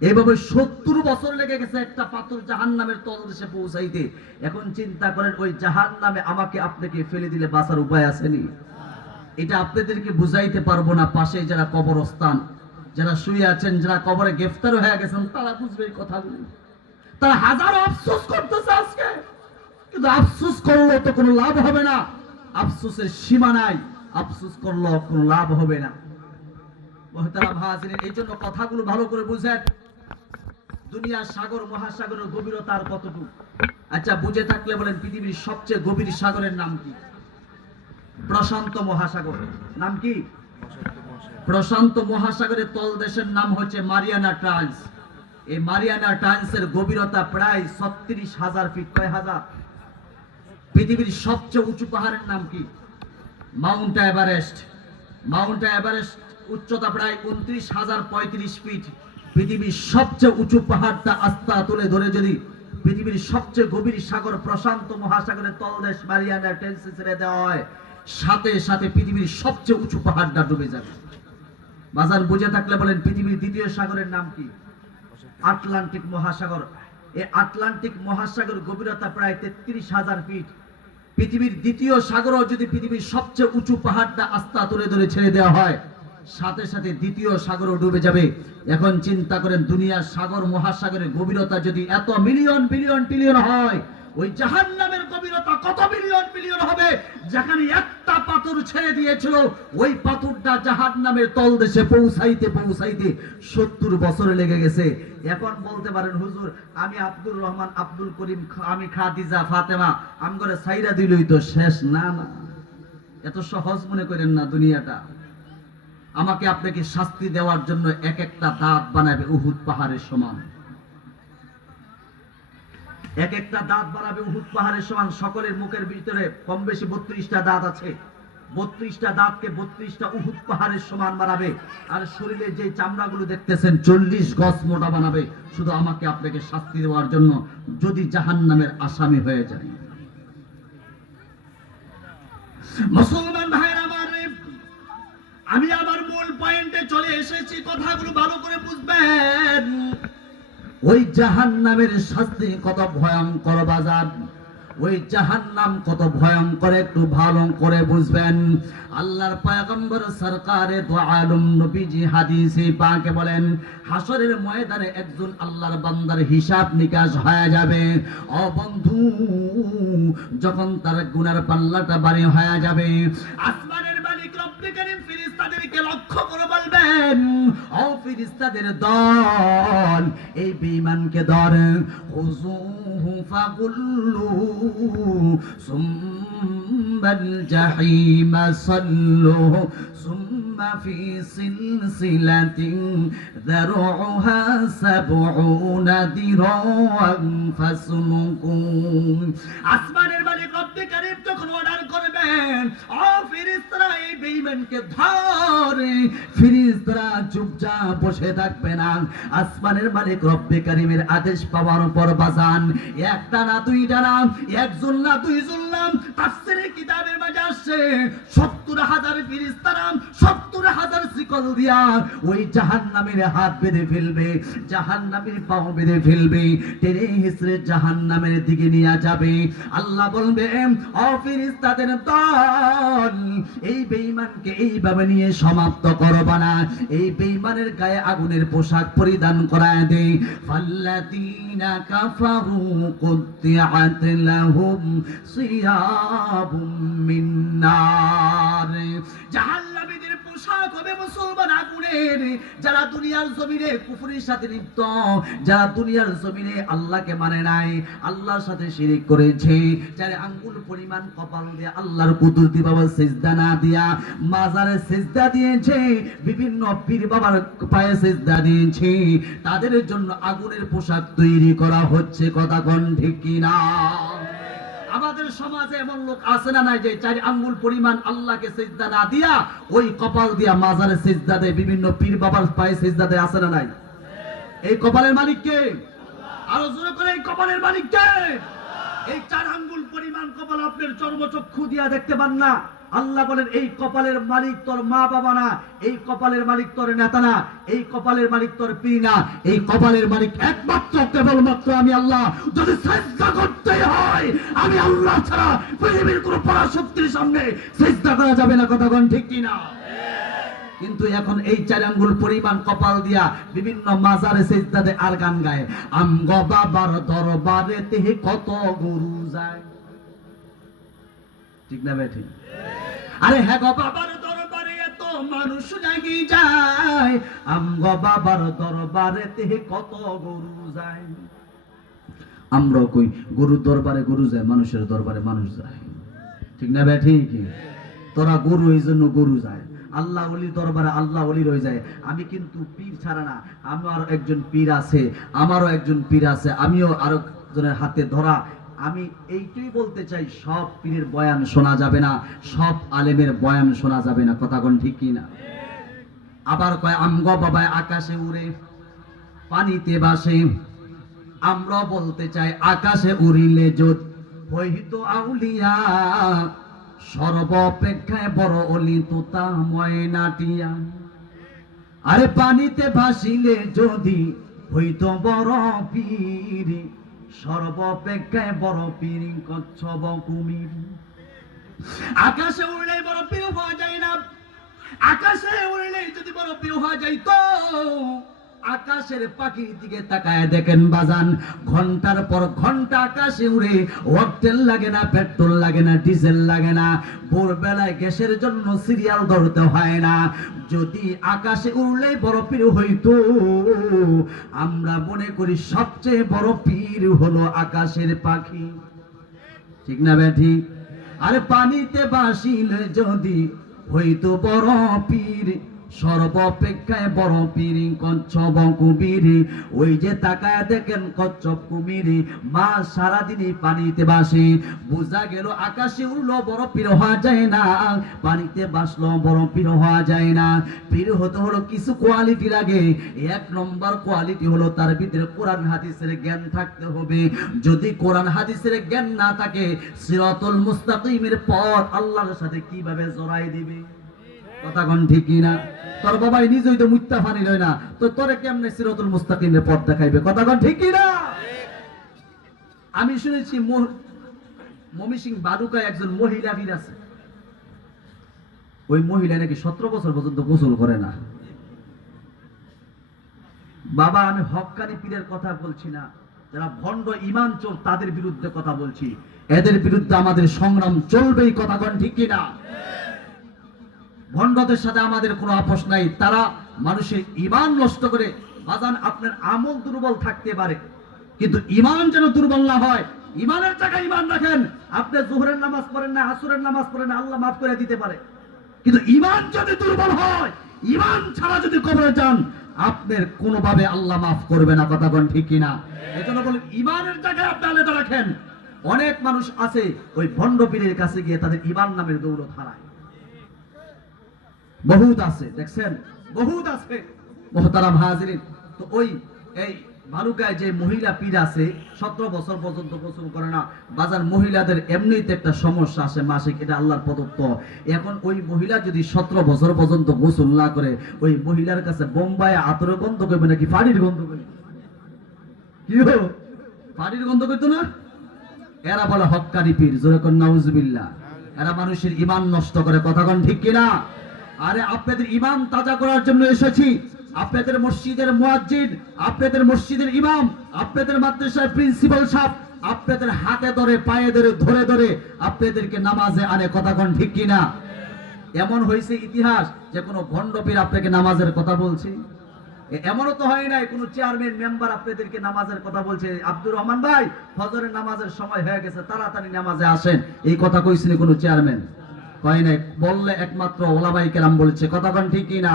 এইভাবে 70 বছর লেগে গেছে একটা পাথর জাহান্নামের তল দেশে পৌঁছাইতে। এখন চিন্তা করেন, ওই জাহান্নামে আমাকে আপনাকে ফেলে দিলে বাঁচার উপায় আসেনি? এটা আপনাদেরকে বুঝাইতে পারবো না। পাশে যারা কবরস্থান, যারা শুয়ে আছেন, যারা কবরে গ্রেফতার হয়ে গেছেন, তারা বুঝবে এই কথাগুলো। তারা হাজারো আফসোস করতেছে আজকে, কিন্তু আফসোস করলে তো কোনো লাভ হবে না। আফসোসের সীমা নাই, আফসোস করলে কোনো লাভ হবে না। মুহতারাম হাজিরিন, এই জন্য কথাগুলো ভালো করে বুঝেন। দুনিয়ার সাগর মহাসাগরের গভীরতা আর কতটুকু? আচ্ছা, বুঝে থাকলে বলেন, পৃথিবীর সবচেয়ে গভীর সাগরের নাম কি? প্রশান্ত মহাসাগর। নাম কি? প্রশান্ত মহাসাগরের তলদেশের নাম হচ্ছে মারিয়ানা ট্রায়াঞ্চ। এই মারিয়ানা ট্রায়াঞ্চের গভীরতা প্রায় 36,000 ফিট। কয় হাজার? পৃথিবীর সবচেয়ে উঁচু পাহাড়ের নাম কি? Mount Everest. মাউন্ট এভারেস্ট উচ্চতা প্রায় 29,035 ফিট। পৃথিবীর সবচেয়ে উঁচু পাহাড়টা আস্থা তুলে ধরে যদি পৃথিবীর সবচেয়ে গভীর সাগর প্রশান্ত মহাসাগরের তলদেশ মারিয়ানা ট্রেন্সে ছেড়ে দেওয়া হয়, সাথে সাথে পৃথিবীর সবচেয়ে উঁচু পাহাড়টা ডুবে যাবে। বাজার বুঝে থাকলে বলেন, পৃথিবীর দ্বিতীয় সাগরের নাম কি? আটলান্টিক মহাসাগর। এই আটলান্টিক মহাসাগর গভীরতা প্রায় 33,000 ফিট। পৃথিবীর দ্বিতীয় সাগরও যদি পৃথিবীর সবচেয়ে উঁচু পাহাড়টা আস্থা তুলে ধরে ছেড়ে দেওয়া হয়, সাথে সাথে দ্বিতীয় সাগরও ডুবে যাবে। এখন চিন্তা করেন, দুনিয়ার সাগর মহাসাগরের গভীরতা যদি এত মিলিয়ন বিলিয়ন ট্রিলিয়ন হয়, ওই জাহান্নামের গভীরতা কত বিলিয়ন বিলিয়ন হবে? যেখানে একটা পাথর ছেড়ে দিয়েছিল, ওই পাথরটা জাহান্নামের তলদেশে পৌঁছাইতে পৌঁছাইতে 70 বছর লেগে গেছে। এখন বলতে পারেন, হুজুর আমি আব্দুর রহমান, আব্দুল করিম, আমি খাদিজা, ফাতেমা, আম করে সাইরা দিলই তো শেষ। না না, এত সহজ মনে করেন না দুনিয়াটা। আমাকে আপনাকে শাস্তি দেওয়ার জন্য এক একটা দাঁত বানাবে উহুদ পাহাড়ের সমান। এক একটা দাঁত বানাবে উহুদ পাহাড়ের সমান। সকলের মুখের ভিতরে কম বেশি 32টা দাঁত আছে। 32টা দাঁতকে 32টা উহুদ পাহাড়ের সমান বানাবে। আর শরীরে যে চামড়াগুলো দেখতেছেন 40 গজ মোটা বানাবে, শুধু আমাকে আপনাকে শাস্তি দেওয়ার জন্য, যদি জাহান্নামের আসামি হয়ে যায়। মুসলমান ভাইরা আমার, আমি আমার মূল পয়েন্টে চলে এসেছি, কথাগুলো ভালো করে বুঝবেন। ওই জাহান্নামের শাস্তি কত ভয়ঙ্কর বাজার, ওই জাহান্নাম কত ভয়ঙ্কর একটু ভালো করে বুঝবেন। আল্লাহর পয়গম্বর সরকারে দু আলম নবীজি হাদিসে পাকে বলেন, হাসরের ময়দানে একজন আল্লাহর বান্দার হিসাব নিকাশ হয়ে যাবে। ও বন্ধু, যখন তার গুনার পাল্লাটা ভারী হয়ে যাবে, আসমানের মালিক রব্বে কারীম ফেরেশতাদেরকে লক্ষ্য করে বলবেন, ও ফেরেশতাদের দল, এই বেঈমানকে ধরে, খুযুহু ফাগুল্লু সুম্মাল জাহিমা সাল্লু সুম্মা ফি সিলসিলাতিন যারউহা সাবউনা দিরাওয়ান ফাসলুকু। আসমানের মালিক রব্বে কারীম যখন অর্ডার করবেন, ও ফেরেশতারা এই বেঈমানকে ধরে, ফেরেশতারা চুপচাপ বসে থাকবে না। আসমানের মালিক রব্বে কারীমের আদেশ পাওয়ার পর বাজান, একটা না দুইটা না, একজন না দুইজন না, তাফসীরের কিতাবের মাঝে আসছে 70,000 ফেরেশতারা 70,000 শিকল দিয়া ওই জাহান্নামের হাত বেঁধে ফেলবে, জাহান্নামের পাও বেঁধে ফেলবে, টেনে হিসড়ে জাহান্নামের দিকে নিয়ে যাবে। আল্লাহ বলবেন, ও ফেরেশতাদের দল, এই বেঈমানকে এইভাবে নিয়ে সমাপ্ত করবা না, এই বেঈমানের গায়ে আগুনের পোশাক পরিধান করায় দে। ফাল্লাযীনা কাফারু কুত্তিআত লাহুম সিয়াবুম মিন নার। জাহান্নামীদের পোশাক হবে মুসলমান আগুনের। যারা দুনিয়ার জমিনে কুফরের সাথে লিপ্ত, যারা দুনিয়ার জমিনে আল্লাহকে মানে নাই, আল্লাহর সাথে শিরিক করেছে, যারা আঙ্গুল পরিমাণ কপাল দিয়ে আল্লাহর কুদরতি বাবার সিজদা না দিয়া মাজারে সিজদা দিয়েছে, বিভিন্ন পীর বাবার পায়ে সিজদা দিয়েছে, তাদের জন্য আগুনের পোশাক তৈরি করা হচ্ছে। কথা কোন ঠিক কিনা? আমাদের সমাজে এমন লোক আছে না নাই যে 4 আঙ্গুল পরিমাণ আল্লাহকে সিজদা না দিয়া ওই কপাল দিয়া মাজারে সিজদা দেয়, বিভিন্ন পীর বাবার পায়ে সিজদা দেয়, আছে না নাই? এই কপালের মালিক কে? আরো জোরে করে, এই কপালের মালিক কে? এই 4 আঙ্গুল পরিমাণ কপাল আপনার চর্মচক্ষু দিয়া দেখতে পান না। আল্লাহ বলেন, এই কপালের মালিক তোর মা বাবা না, এই কপালের মালিক তোর নেতা না, এই কপালের মালিক তোর পীর না, এই কপালের মালিক একমাত্র কেবলমাত্র আমি আল্লাহ। যদি সিজদা করতে হয়, আমি আল্লাহ ছাড়া পৃথিবীর কোনো পরাশক্তির সামনে সিজদা করা যাবে না। কথা কোন ঠিক কিনা? কিন্তু এখন এই 4 আঙ্গুল পরিমাণ কপাল দিয়া বিভিন্ন মাজারে সিজদা দেয় আর গান গায়, আমগ বাবার দরবারেতে কত গুরু যায়। ঠিক না বেঠি? আরে হ্যাঁ গো, বাবার দরবারে এত মানুষ নাকি যায়, আমগ বাবার দরবারেতে কত গুরু যায়। আমরা কই গুরুর দরবারে গুরু যায়, মানুষের দরবারে মানুষ যায়। ঠিক না বেঠি? তোরা গুরু এই জন্য গুরু যায়, আল্লাহ ওলির দরবারে আল্লাহ ওলি রয়ে যায়। আমি কিন্তু পীর ছাড়া না, আমার একজন পীর আছে, আমারও একজন পীর আছে, আমিও আরো জনের হাতে ধরা। আমি এইটাই বলতে চাই, সব পীরের বয়ান শোনা যাবে না, সব আলেমের বয়ান শোনা যাবে না। কথা কোন ঠিক কি না? আবার কয় আমগো বাবায় আকাশে উড়ে, পানিতে ভাসে। আমরা বলতে চাই আকাশে উড়িলে যদি হইতো আউলিয়া, সর্বাপেক্ষায় বড় অলি তোতা ময়নাটিয়া। আরে পানিতে ভাসিলে যদি হইতো বড় পীর, সর্বাপেক্ষায় বড় পীর কচ্ছপ কুমির। আকাশে উড়লে বড় পীর হওয়া যায় না, আকাশে উড়লে যদি বড় পীর হওয়া যাইতো, আকাশের পাখির দিকে তাকায় দেখেন বাজান, ঘন্টার পর ঘন্টা আকাশে উড়ে, অকটেল লাগে না, পেট্রোল লাগে না, ডিজেল লাগে না, ভোরবেলায় গ্যাসের জন্য সিরিয়াল ধরতে হয় না। যদি আকাশে উড়লেই বড় পীর হইতো, আমরা মনে করি সবচেয়ে বড় পীর হলো আকাশের পাখি। ঠিক না বেঠি? আরে পানিতে ভাসিলে যদি হইতো বড় পীর, সর্বাপেক্ষায় বড় পীর কচ্ছপ কুমির। ওই যে তাকায় দেখেন কচ্ছপ কুমির, মা সারাদিনই পানিতে ভাসে। বোঝা গেল আকাশে উড়লো বড় পীর হওয়া যায় না, পানিতে ভাসলো বড় পীর হওয়া যায় না। পীর হতে হলো কিছু কোয়ালিটি লাগে। এক নম্বর কোয়ালিটি হলো তার ভিতরে কোরআন হাদিসের জ্ঞান থাকতে হবে। যদি কোরআন হাদিসের জ্ঞান না থাকে, সিরাতুল মুস্তাকিমের পথ আল্লাহর সাথে কিভাবে জড়াই দিবে? কথা কোন ঠিক না? তোর বাবাই নিজেই তো মুত্তা ফানি লয় না, তো তোরে কেমনে সিরাতুল মুস্তাকিমের পথ দেখাইবে? কথা কোন ঠিক না? আমি শুনেছি মমিসিং বালুকায় একজন মহিলা পীর আছে। ওই মহিলা নাকি 17 বছর পর্যন্ত গোসল করে না। বাবা, আমি হক্কানি পীরের কথা বলছি না, যারা ভণ্ড ইমান চোর তাদের বিরুদ্ধে কথা বলছি। এদের বিরুদ্ধে আমাদের সংগ্রাম চলবেই। কথা কোন ঠিক না? ভণ্ডদের সাথে আমাদের কোনো আপোষ নাই। তারা মানুষের ঈমান নষ্ট করে। বাজান, আপনার আমল দুর্বল থাকতে পারে, কিন্তু ঈমান যেন দুর্বল না হয়। ঈমানের জায়গায় ঈমান রাখেন। আপনি যোহরের নামাজ পড়েন না, আসরের নামাজ পড়েন না, আল্লাহ মাফ করে দিতে পারে। কিন্তু ঈমান যদি দুর্বল হয়, ঈমান ছাড়া যদি কবরে যান, আপনার কোনোভাবে আল্লাহ মাফ করবে না। কথা কোন ঠিক কিনা? এজন্য বলেন ঈমানের জায়গায় আপনি আলাদা রাখেন। অনেক মানুষ আছে ওই ভণ্ড পীরের কাছে গিয়ে তাদের ঈমান নামের দৌলত হারায়। বহুত আছে, দেখছেন, বহুত আছে মুহতারাম হাজিরিন। তো ওই এই ভালুকায় যে মহিলা পীর আছে, 17 বছর পর্যন্ত গোসল করে না। বাজার মহিলাদের এমনিতে একটা সমস্যা আসে মাসিক, এটা আল্লাহর প্রদত্ত। এখন ওই মহিলা যদি 17 বছর পর্যন্ত গোসল না করে, ওই মহিলার কাছে বোম্বাই আতরের গন্ধ করবে নাকি ফাড়ির গন্ধ করবে? কি হলো, ফাড়ির গন্ধ করতো না? এরা বলে হক্কানি পীর। জোরে কোন নাউজুবিল্লাহ। এরা মানুষের ঈমান নষ্ট করে। কথা কোন ঠিক কিনা? আরে আপনাদের ঈমান তাজা করার জন্য এসেছি। আপনাদের মসজিদের মুয়াজ্জিন, আপনাদের মসজিদের ইমাম, আপনাদের মাদ্রাসার প্রিন্সিপাল সাহেব আপনাদের হাতে ধরে পায়ে ধরে ধরে ধরে আপনাদেরকে নামাজে আনে। কথা কোন ঠিক কিনা? এমন হয়েছে ইতিহাস যে কোনো ভণ্ড পীর আপনাকে নামাজের কথা বলছে? এমনও তো হয় নাই কোনো চেয়ারম্যান মেম্বার আপনাদেরকে নামাজের কথা বলছে, আব্দুর রহমান ভাই ফজরের নামাজের সময় হয়ে গেছে, তাড়াতাড়ি নামাজে আসেন, এই কথা কইছেন কোনো চেয়ারম্যান? কয় নাই। বললে একমাত্র ওলামায়ে কেরাম বলেছে। কথা কোন ঠিক কিনা?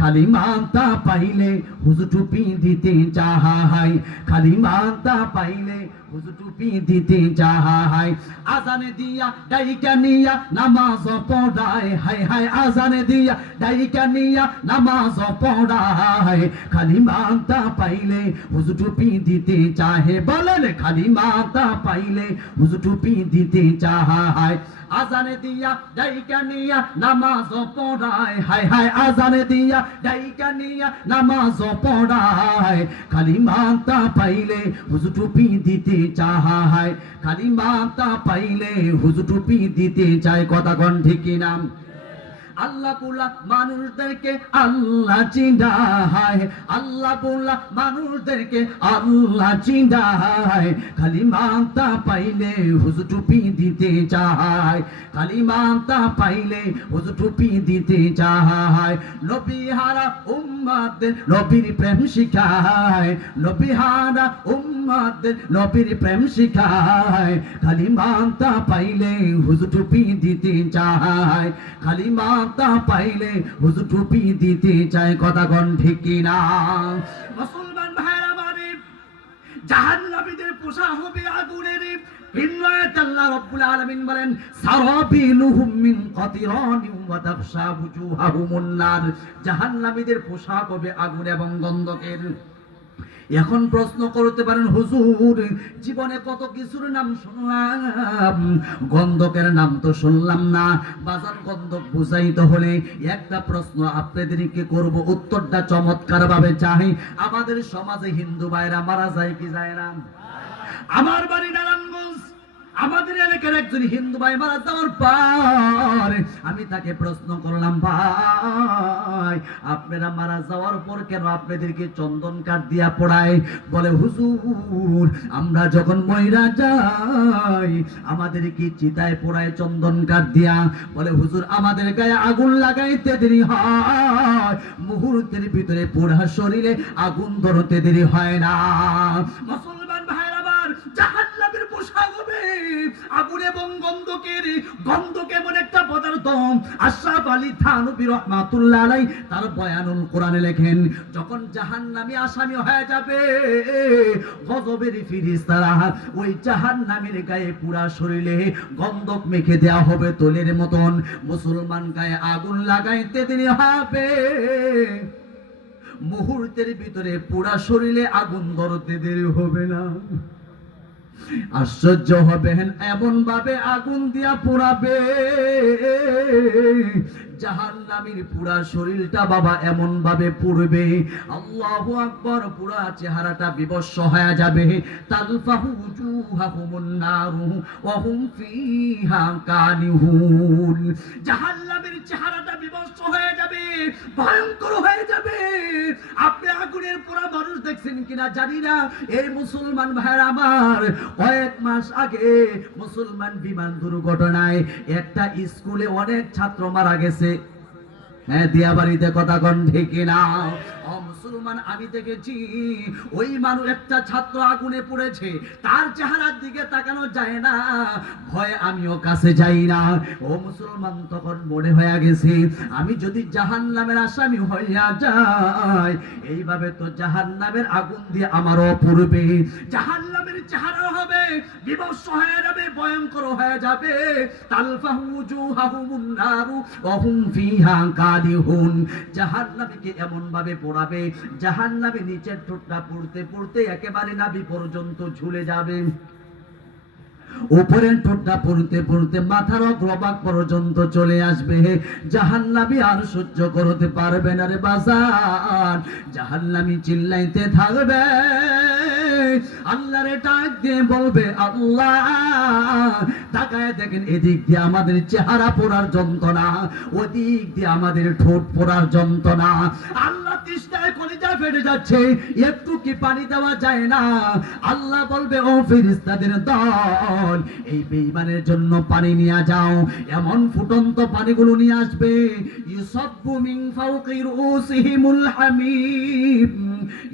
খালি মাতা পাইলে হুজুর টুপি দিতে চাহাই, খালি মাতা পাইলে হুজুর টুপি দিতে চাহাই। আজানে দিয়া ডাইকা নিয়া নামাজ পড়ায়, হাই হাই আজানে দিয়া ডাইকা নিয়া নামাজ পড়ায়। খালি মাতা পাইলে হুজুর টুপি দিতে চাহে, বলেন খালি মাতা পাইলে হুজুর টুপি দিতে চাহাই। আজানে দিয়া ডাইকা নিয়া নামাজ পড়ায়, হাই হাই আজানে দিয়া ডাইকা নিয়া নামাজ পড়ায়। খালি মাতা পাইলে হুজুর টুপি দিতে চাহায়, খালি মাতা পাইলে হুজুর টুপি দিতে চায়। কথা কোন ঠিক কিনা? আল্লাহ বুলা মানুষদেরকে আল্লাহ চিন্তায়, আল্লাহ বুলা মানুষদেরকে আল্লাহ চিন্তায়। খালি মাতা পাইলে হুজুর টুপি দিতে চায়, খালি মাতা পাইলে হুজুর টুপি দিতে চায়। নবী হারা উম্মতদের নবীর প্রেম শিখায়, নবী হারা উম্মতদের নবীর প্রেম শিখায়। খালি মাতা পাইলে হুজুর টুপি দিতে চায়, খালি মাতা পাইলে হুজুর টুপি দিতে চায়। কথা কোন ঠিক কিনা? মুসলমান ভাইরা মানে জাহান্নামীদের পোশাক হবে আগুনের। ইন্নাত আল্লাহ রাব্বুল আলামিন বলেন সারাবিলুহুম মিন কাতিরানিন ওয়া তাখশা বুজুহাহুমুন নার। জাহান্নামীদের পোশাক হবে আগুন এবং গন্ধকের। এখন প্রশ্ন করতে পারেন, হুজুর জীবনে কত কিছুর নাম শুনলাম, গন্ধকের নাম তো শুনলাম না। বাজার গন্ধক বুঝাইতে হলে একটা প্রশ্ন আপনাদেরকে করব, উত্তরটা চমৎকার ভাবে চাই। আমাদের সমাজে হিন্দু ভাইরা মারা যায় কি যায় না? আমার বাড়ি নারায়ণগঞ্জ, আমাদের এলাকার একজন হিন্দু ভাই মারা যাওয়ার পর আমি তাকে প্রশ্ন করলাম, ভাই আপনারা মারা যাওয়ার পর কেন আপনাদেরকে চন্দন কাঠ দিয়া পোড়ায়? বলে, হুজুর আমরা যখন মইরা যাই আমাদেরকে চিতায় পোড়ায় চন্দন কাঠ দিয়া। বলে, হুজুর আমাদের গায়ে আগুন লাগাইতে দেরি হয়, মুহূর্তের ভিতরে পুরা শরীরে আগুন ধরতে দেরি হয় না। মুসলমান ভাইরা আমার, জাহান্নামের পোশাক হবে আগুন এবং গন্ধকের। গন্ধক এমন একটা পদার্থ, আশরাফ আলী থানভী রাহমাতুল্লাহ আলাইহি তার বয়ানুল কোরআনে লেখেন, যখন জাহান্নামী আসামি হয়ে যাবে গজবের ফেরেশতারা ওই জাহান্নামীর গায়ে পুরা শরীরে গন্ধক মেখে দেয়া হবে তৈলের মতন। মুসলমান গায়ে আগুন লাগাইতে দেরি হবে, মুহূর্তের ভিতরে পুরা শরীরে আগুন ধরতে দেরি হবে না। আশ্চর্য হবেন, এমন ভাবে আগুন দিয়া পোড়াবে জাহান্নামীর পুরা শরীরটা বাবা এমন ভাবে পুড়বে, আল্লাহু আকবার, পুরা চেহারাটা বিবস্ত্র হয়ে যাবে। তালফাহু উজুহাহুমুন নারু ওয়া হুম ফিহা কানিহুন। জাহান্নামীর চেহারাটা বিবস্ত্র হয়ে যাবে, ভয়ঙ্কর হয়ে যাবে। আপনি আগুনের পোড়া মানুষ দেখছেন কিনা জানি না। এই মুসলমান ভাইরা আমার, কয়েক মাস আগে মুসলমান বিমান দুর্ঘটনায় একটা স্কুলে অনেক ছাত্র মারা গেছে। হ্যাঁ, দিয়াবাড়িতে কথা কন ঠিক না? মুসলমান আমি দেখেছি, ওই মানুষ একটা ছাত্র আগুনে পড়েছে, তার চেহারার দিকে তাকানো যায় না, ভয়ে আমিও কাছে যাই না। ও মুসলমান, তখন মনে হয়ে গেছে আমি যদি জাহান্নামের আসামি হইয়া যাই, এইভাবে তো জাহান্নামের আগুন দিয়ে আমারও পড়বে। জাহান্নামের চেহারা হবে বিভৎস হয়ে যাবে, ভয়ঙ্কর হয়ে যাবে। তালফাহু উজুহাহুমুন নারু ওয়া হুম ফিহা কালিহুন। জাহান্নামীকে এমন ভাবে পোড়াবে, জাহান্নামী নিচের ঠোঁটটা পড়তে পড়তে একেবারে নাভি পর্যন্ত ঝুলে যাবে, উপরের ঠোঁটটা পড়তে পড়তে মাথার অগ্রভাগ পর্যন্ত চলে আসবে। জাহান্নামী আর সহ্য করতে পারবে না রে বাজার, জাহান্নামী চিল্লাইতে থাকবে, আল্লাহরে ডাক দিয়ে বলবে, আল্লাহ তাকায় দেখেন, এদিক দিয়ে আমাদের চেহারা পোড়ার যন্ত্রণা, ওদিক দিয়ে আমাদের ঠোঁট পোড়ার যন্ত্রণা। আল্লাহ তৃষ্ণায় কলিজা ফেটে যাচ্ছে, একটু কি পানি দেওয়া যায় না? আল্লাহ বলবে, ও ফেরেশতাদের দল, এই বেঈমানের জন্য পানি নিয়ে যাও। এমন ফুটন্ত পানিগুলো নিয়ে আসবে, ইউসাব্বু মিন ফাওকি রুউসিহিমুল হামিম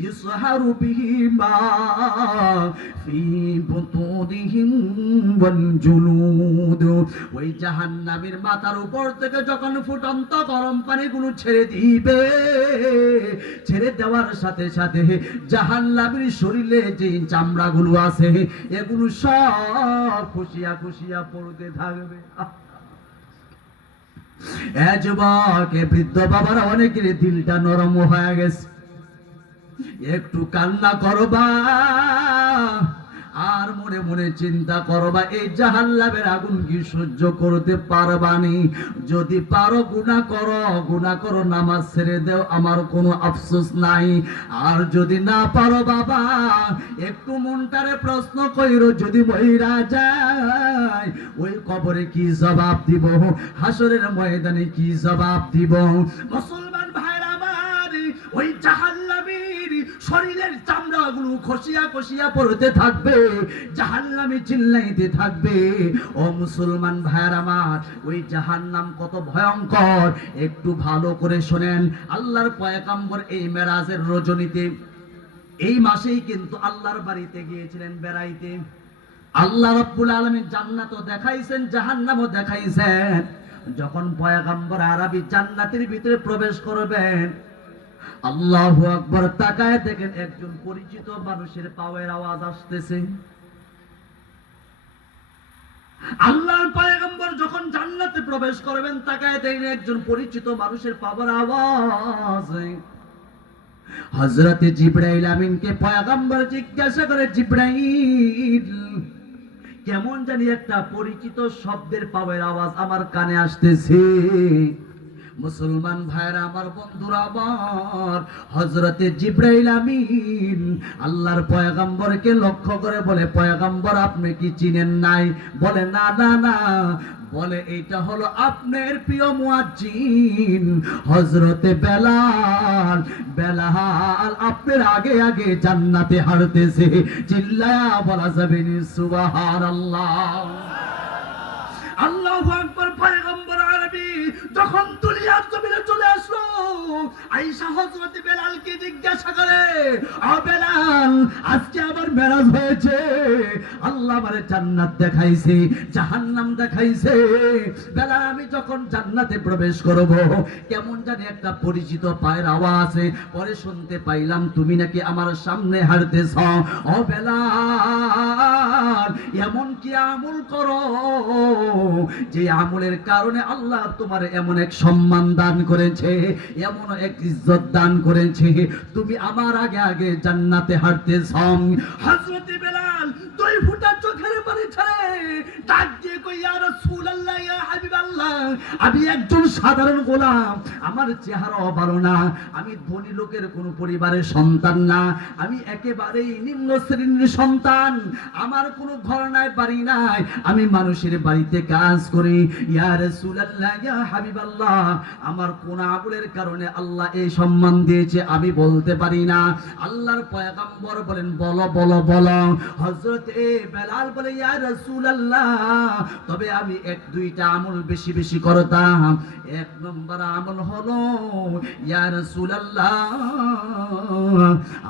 ইসহারু বিহি মা ফি বুতুনিহিম ওয়াল জুলুদ। ওই জাহান্নামীর মাথার উপর থেকে যখন ফুটন্ত গরম পানিগুলো ছেড়ে দিবে, ছেড়ে দেওয়ার সাথে সাথে জাহান্নামীর শরীরে যে চামড়াগুলো আছে এগুলো সব খুশিয়া খুশিয়া পড়তে থাকবে। যুবক, বৃদ্ধ বাবারা অনেকের দিলটা নরম হয়ে গেছে, একটু কান্না করবা আর মনে মনে চিন্তা করবা, এই জাহান্নামের আগুন কি সহ্য করতে পারবানি? যদি পারো গুনাহ করো, নামাজ ছেড়ে দাও, আমার কোনো আফসোস নাই। আর যদি না পারো বাবা, একটু মনটারে প্রশ্ন কইরো, যদি মইরা যায় ওই কবরে কি জবাব দিব, হাসরের ময়দানে কি জবাব দিব? মুসলমান ভাইরা আমার, ওই জাহান্নামীর শরীরের চামড়াগুলো খসিয়া খসিয়া পড়তে থাকবে, জাহান্নামী চিল্লাইতে থাকবে। ও মুসলমান ভাইরা আমার, ওই জাহান্নাম কত ভয়ঙ্কর একটু ভালো করে শোনেন। আল্লাহর পয়গম্বর এই মেরাজের রজনীতে, এই মাসেই কিন্তু আল্লাহর বাড়িতে গিয়েছিলেন বেড়াইতে। আল্লাহ রাব্বুল আলামিন জান্নাতও দেখাইছেন, জাহান্নামও দেখাইছেন। যখন পয়গম্বর আরবি জান্নাতের ভিতরে প্রবেশ করবেন, আল্লাহু আকবার, তাকায় দেখেন একজন পরিচিত মানুষের পায়ের আওয়াজ আসতেছে। আল্লাহর পয়গম্বর যখন জান্নাতে প্রবেশ করবেন, তাকায় দেখেন একজন পরিচিত মানুষের পায়ের আওয়াজ। হযরতে জিবরাইল আমিনকে পয়গম্বর জিজ্ঞাসা করে, জিবরাইল, কেমন জানি একটা পরিচিত শব্দের পাওয়ার আওয়াজ আমার কানে আসতেছে। মুসলমান ভাইরা আমার, বন্ধুরা আমার, হযরতে জিবরাইল আমিন আল্লাহর পয়গম্বরকে লক্ষ্য করে বলে, পয়গম্বর আপনি কি চিনেন নাই? বলে, না না না। বলে, এইটা হলো আপনার প্রিয় মুয়াজ্জিন হযরতে বেলাল। বেলাল আপনার আগে আগে জান্নাতে হাঁটতেছে। চিল্লায়া বলা যাবে না সুবহানাল্লাহ। আল্লাহু আকবার। পয়গম্বর আরবি যখন দুনিয়ার জমিনে চলে আসলো, আয়েশা হযরত বেলালকে জিজ্ঞাসা করে, ও বেলাল, আজকে আবার মেরাজ হয়েছে, আল্লাহ আমারে জান্নাত দেখাইছে, জাহান্নাম দেখাইছে। বেলাল, আমি যখন জান্নাতে প্রবেশ করব, কেমন জানি একটা পরিচিত পায়ের আওয়াজ পরে শুনতে পাইলাম, তুমি নাকি আমার সামনে হাঁটতেছ। ও বেলাল, এমন কি আমল করো যে আমলের কারণে আল্লাহ তোমার এমন এক সম্মান দান করেছে, এমন এক ইজ্জত দান করেছে, তুমি আমার আগে আগে জান্নাতে হাঁটতেছ। হযরত বেলাল দুই ফোঁটা চোখের পানি ছেড়ে ডাক দিয়ে কই, ইয়া রাসূলুল্লাহ, ইয়া হাবিবাল্লাহ, আমি একজন সাধারণ গোলাম, আমার চেহারাও ভালো না, আমি ধনী লোকের কোন পরিবারের সন্তান না, আমি একেবারেই নিম্ন শ্রেণীর সন্তান, আমার কোনো ঘর নাই, বাড়ি নাই, আমি মানুষের বাড়িতে কাজ করি। ইয়া রাসূলুল্লাহ, ইয়া হাবিবাল্লাহ, আমার কোন আমলের কারণে আল্লাহ এই সম্মান দিয়েছে আমি বলতে পারি না। আল্লাহর পয়গম্বর বলেন, বলো বলো বলো। হযরত বেলাল বলে, ইয়া রাসূলুল্লাহ, তবে আমি এক দুইটা আমল বেশি বেশি করতাম। এক নম্বর আমল হলো, ইয়া রাসূলুল্লাহ,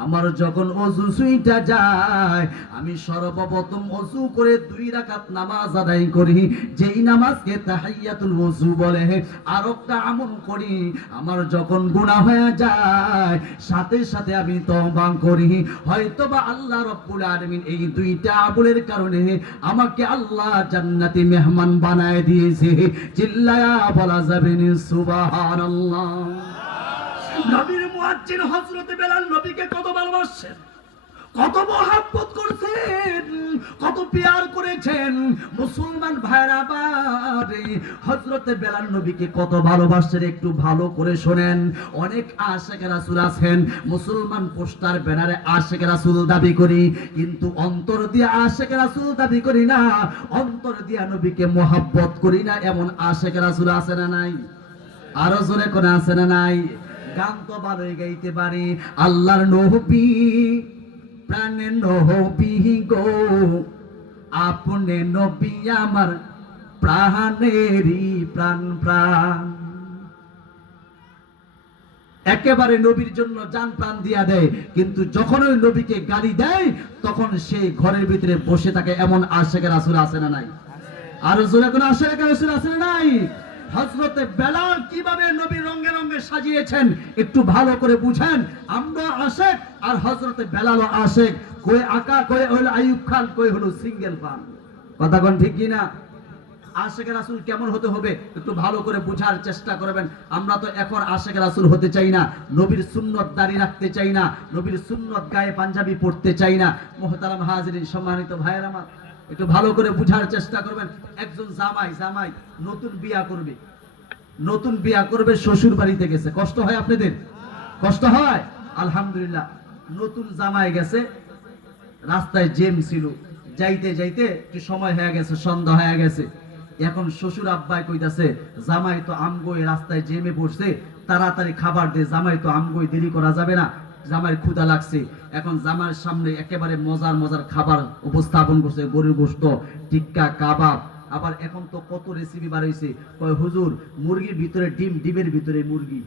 আমার যখন ওযু সুইটা যায়, আমি সর্বপ্রথম ওযু করে 2 রাকাত নামাজ আদায় করি, যেই নামাজকে তাহিয়াতুল ওযু বলে। আর একটা আমল করি, আমার যখন গুনাহ হয়ে যায়, সাথে সাথে আমি তওবা করি। হয়তোবা আল্লাহ রাব্বুল আলামিন এই 2টা আমলের কারণে আমাকে আল্লাহ জান্নাতি মেহমান বানায় দিয়েছে। চিল্লায়া বলা যাবে না সুবহানাল্লাহ। নবীর মুয়াজ্জিন হযরত বেলাল নবীকে কত ভালোবাসেন, কত মহব্বত করছেন, কত প্যার করেছেন। মুসলমান ভাইরা আমার, হযরত বেলাল নবীকে কত ভালোবাসেন একটু ভালো করে শুনেন। অনেক আশিক রাসূল আছেন, মুসলমান পোস্টার ব্যানারে আশিক রাসূল দাবি করি, কিন্তু অন্তর দিয়ে আশিক রাসূল দাবি করি না, অন্তর দিয়ে নবীকে মহব্বত করি না, এমন আশিক রাসূল আছে না নাই? আরো জোরে কোন আছে না নাই? গান তো ভালোই গাইতে পারি। আল্লাহর নবী, প্রাণের নবী গো, আপনি নবী আমার প্রাণেরই প্রাণ প্রাণ। একেবারে নবীর জন্য জান প্রাণ দিয়া দেয়, কিন্তু যখন ওই নবীকে গালি দেয় তখন সেই ঘরের ভিতরে বসে থাকে। এমন আশিক রাসূল আছে না নাই? আরো জোরে কোন আশিক রাসূল আছে না নাই? হযরতে বেলাল কিভাবে নবীর রঙে রঙে সাজিয়েছেন একটু ভালো করে বুঝেন। আমরা আশিক আর হযরতে বেলালও আশিক। কই আকা, কই হলো আইয়ুব খান, কই হলো সিঙ্গেল পান। কথা কোন ঠিক কি না? আশিক রাসূল কেমন হতে হবে একটু ভালো করে বুঝার চেষ্টা করবেন। আমরা তো এখন আশিক রাসূল হতে চাই না, নবীর সুন্নত দাঁড়ি রাখতে চাই না, নবীর সুন্নত গায়ে পাঞ্জাবি পরতে চাই না। মুহতারাম হাজিরিন, সম্মানিত ভাইয়েরা আমার, একটু ভালো করে বুঝার চেষ্টা করবেন। একজন জামাই নতুন বিয়া করবে, শ্বশুর বাড়িতে গেছে, কষ্ট হয় আপনাদের? কষ্ট হয়? আলহামদুলিল্লাহ, নতুন জামাই গেছে, রাস্তায় জ্যাম ছিল, যাইতে যাইতে একটু সময় হয়ে গেছে, সন্ধ্যা হয়ে গেছে। এখন শ্বশুর আব্বাই কইতাছে, জামাই তো আমগোয় রাস্তায় জ্যামে পড়ছে, তাড়াতাড়ি খাবার দে, জামাই তো আমগোয় দেরি করা যাবে না, জামাই ক্ষুধা লাগছে। এখন জামার সামনে একেবারে মজার মজার খাবার উপস্থাপন করছে, গরুর গোশত, টিক্কা, কাবাব। আবার এখন তো কত রেসিপি বার হইছে, কয় হুজুর মুরগির ভিতরে ডিম, ডিমের ভিতরে মুরগি।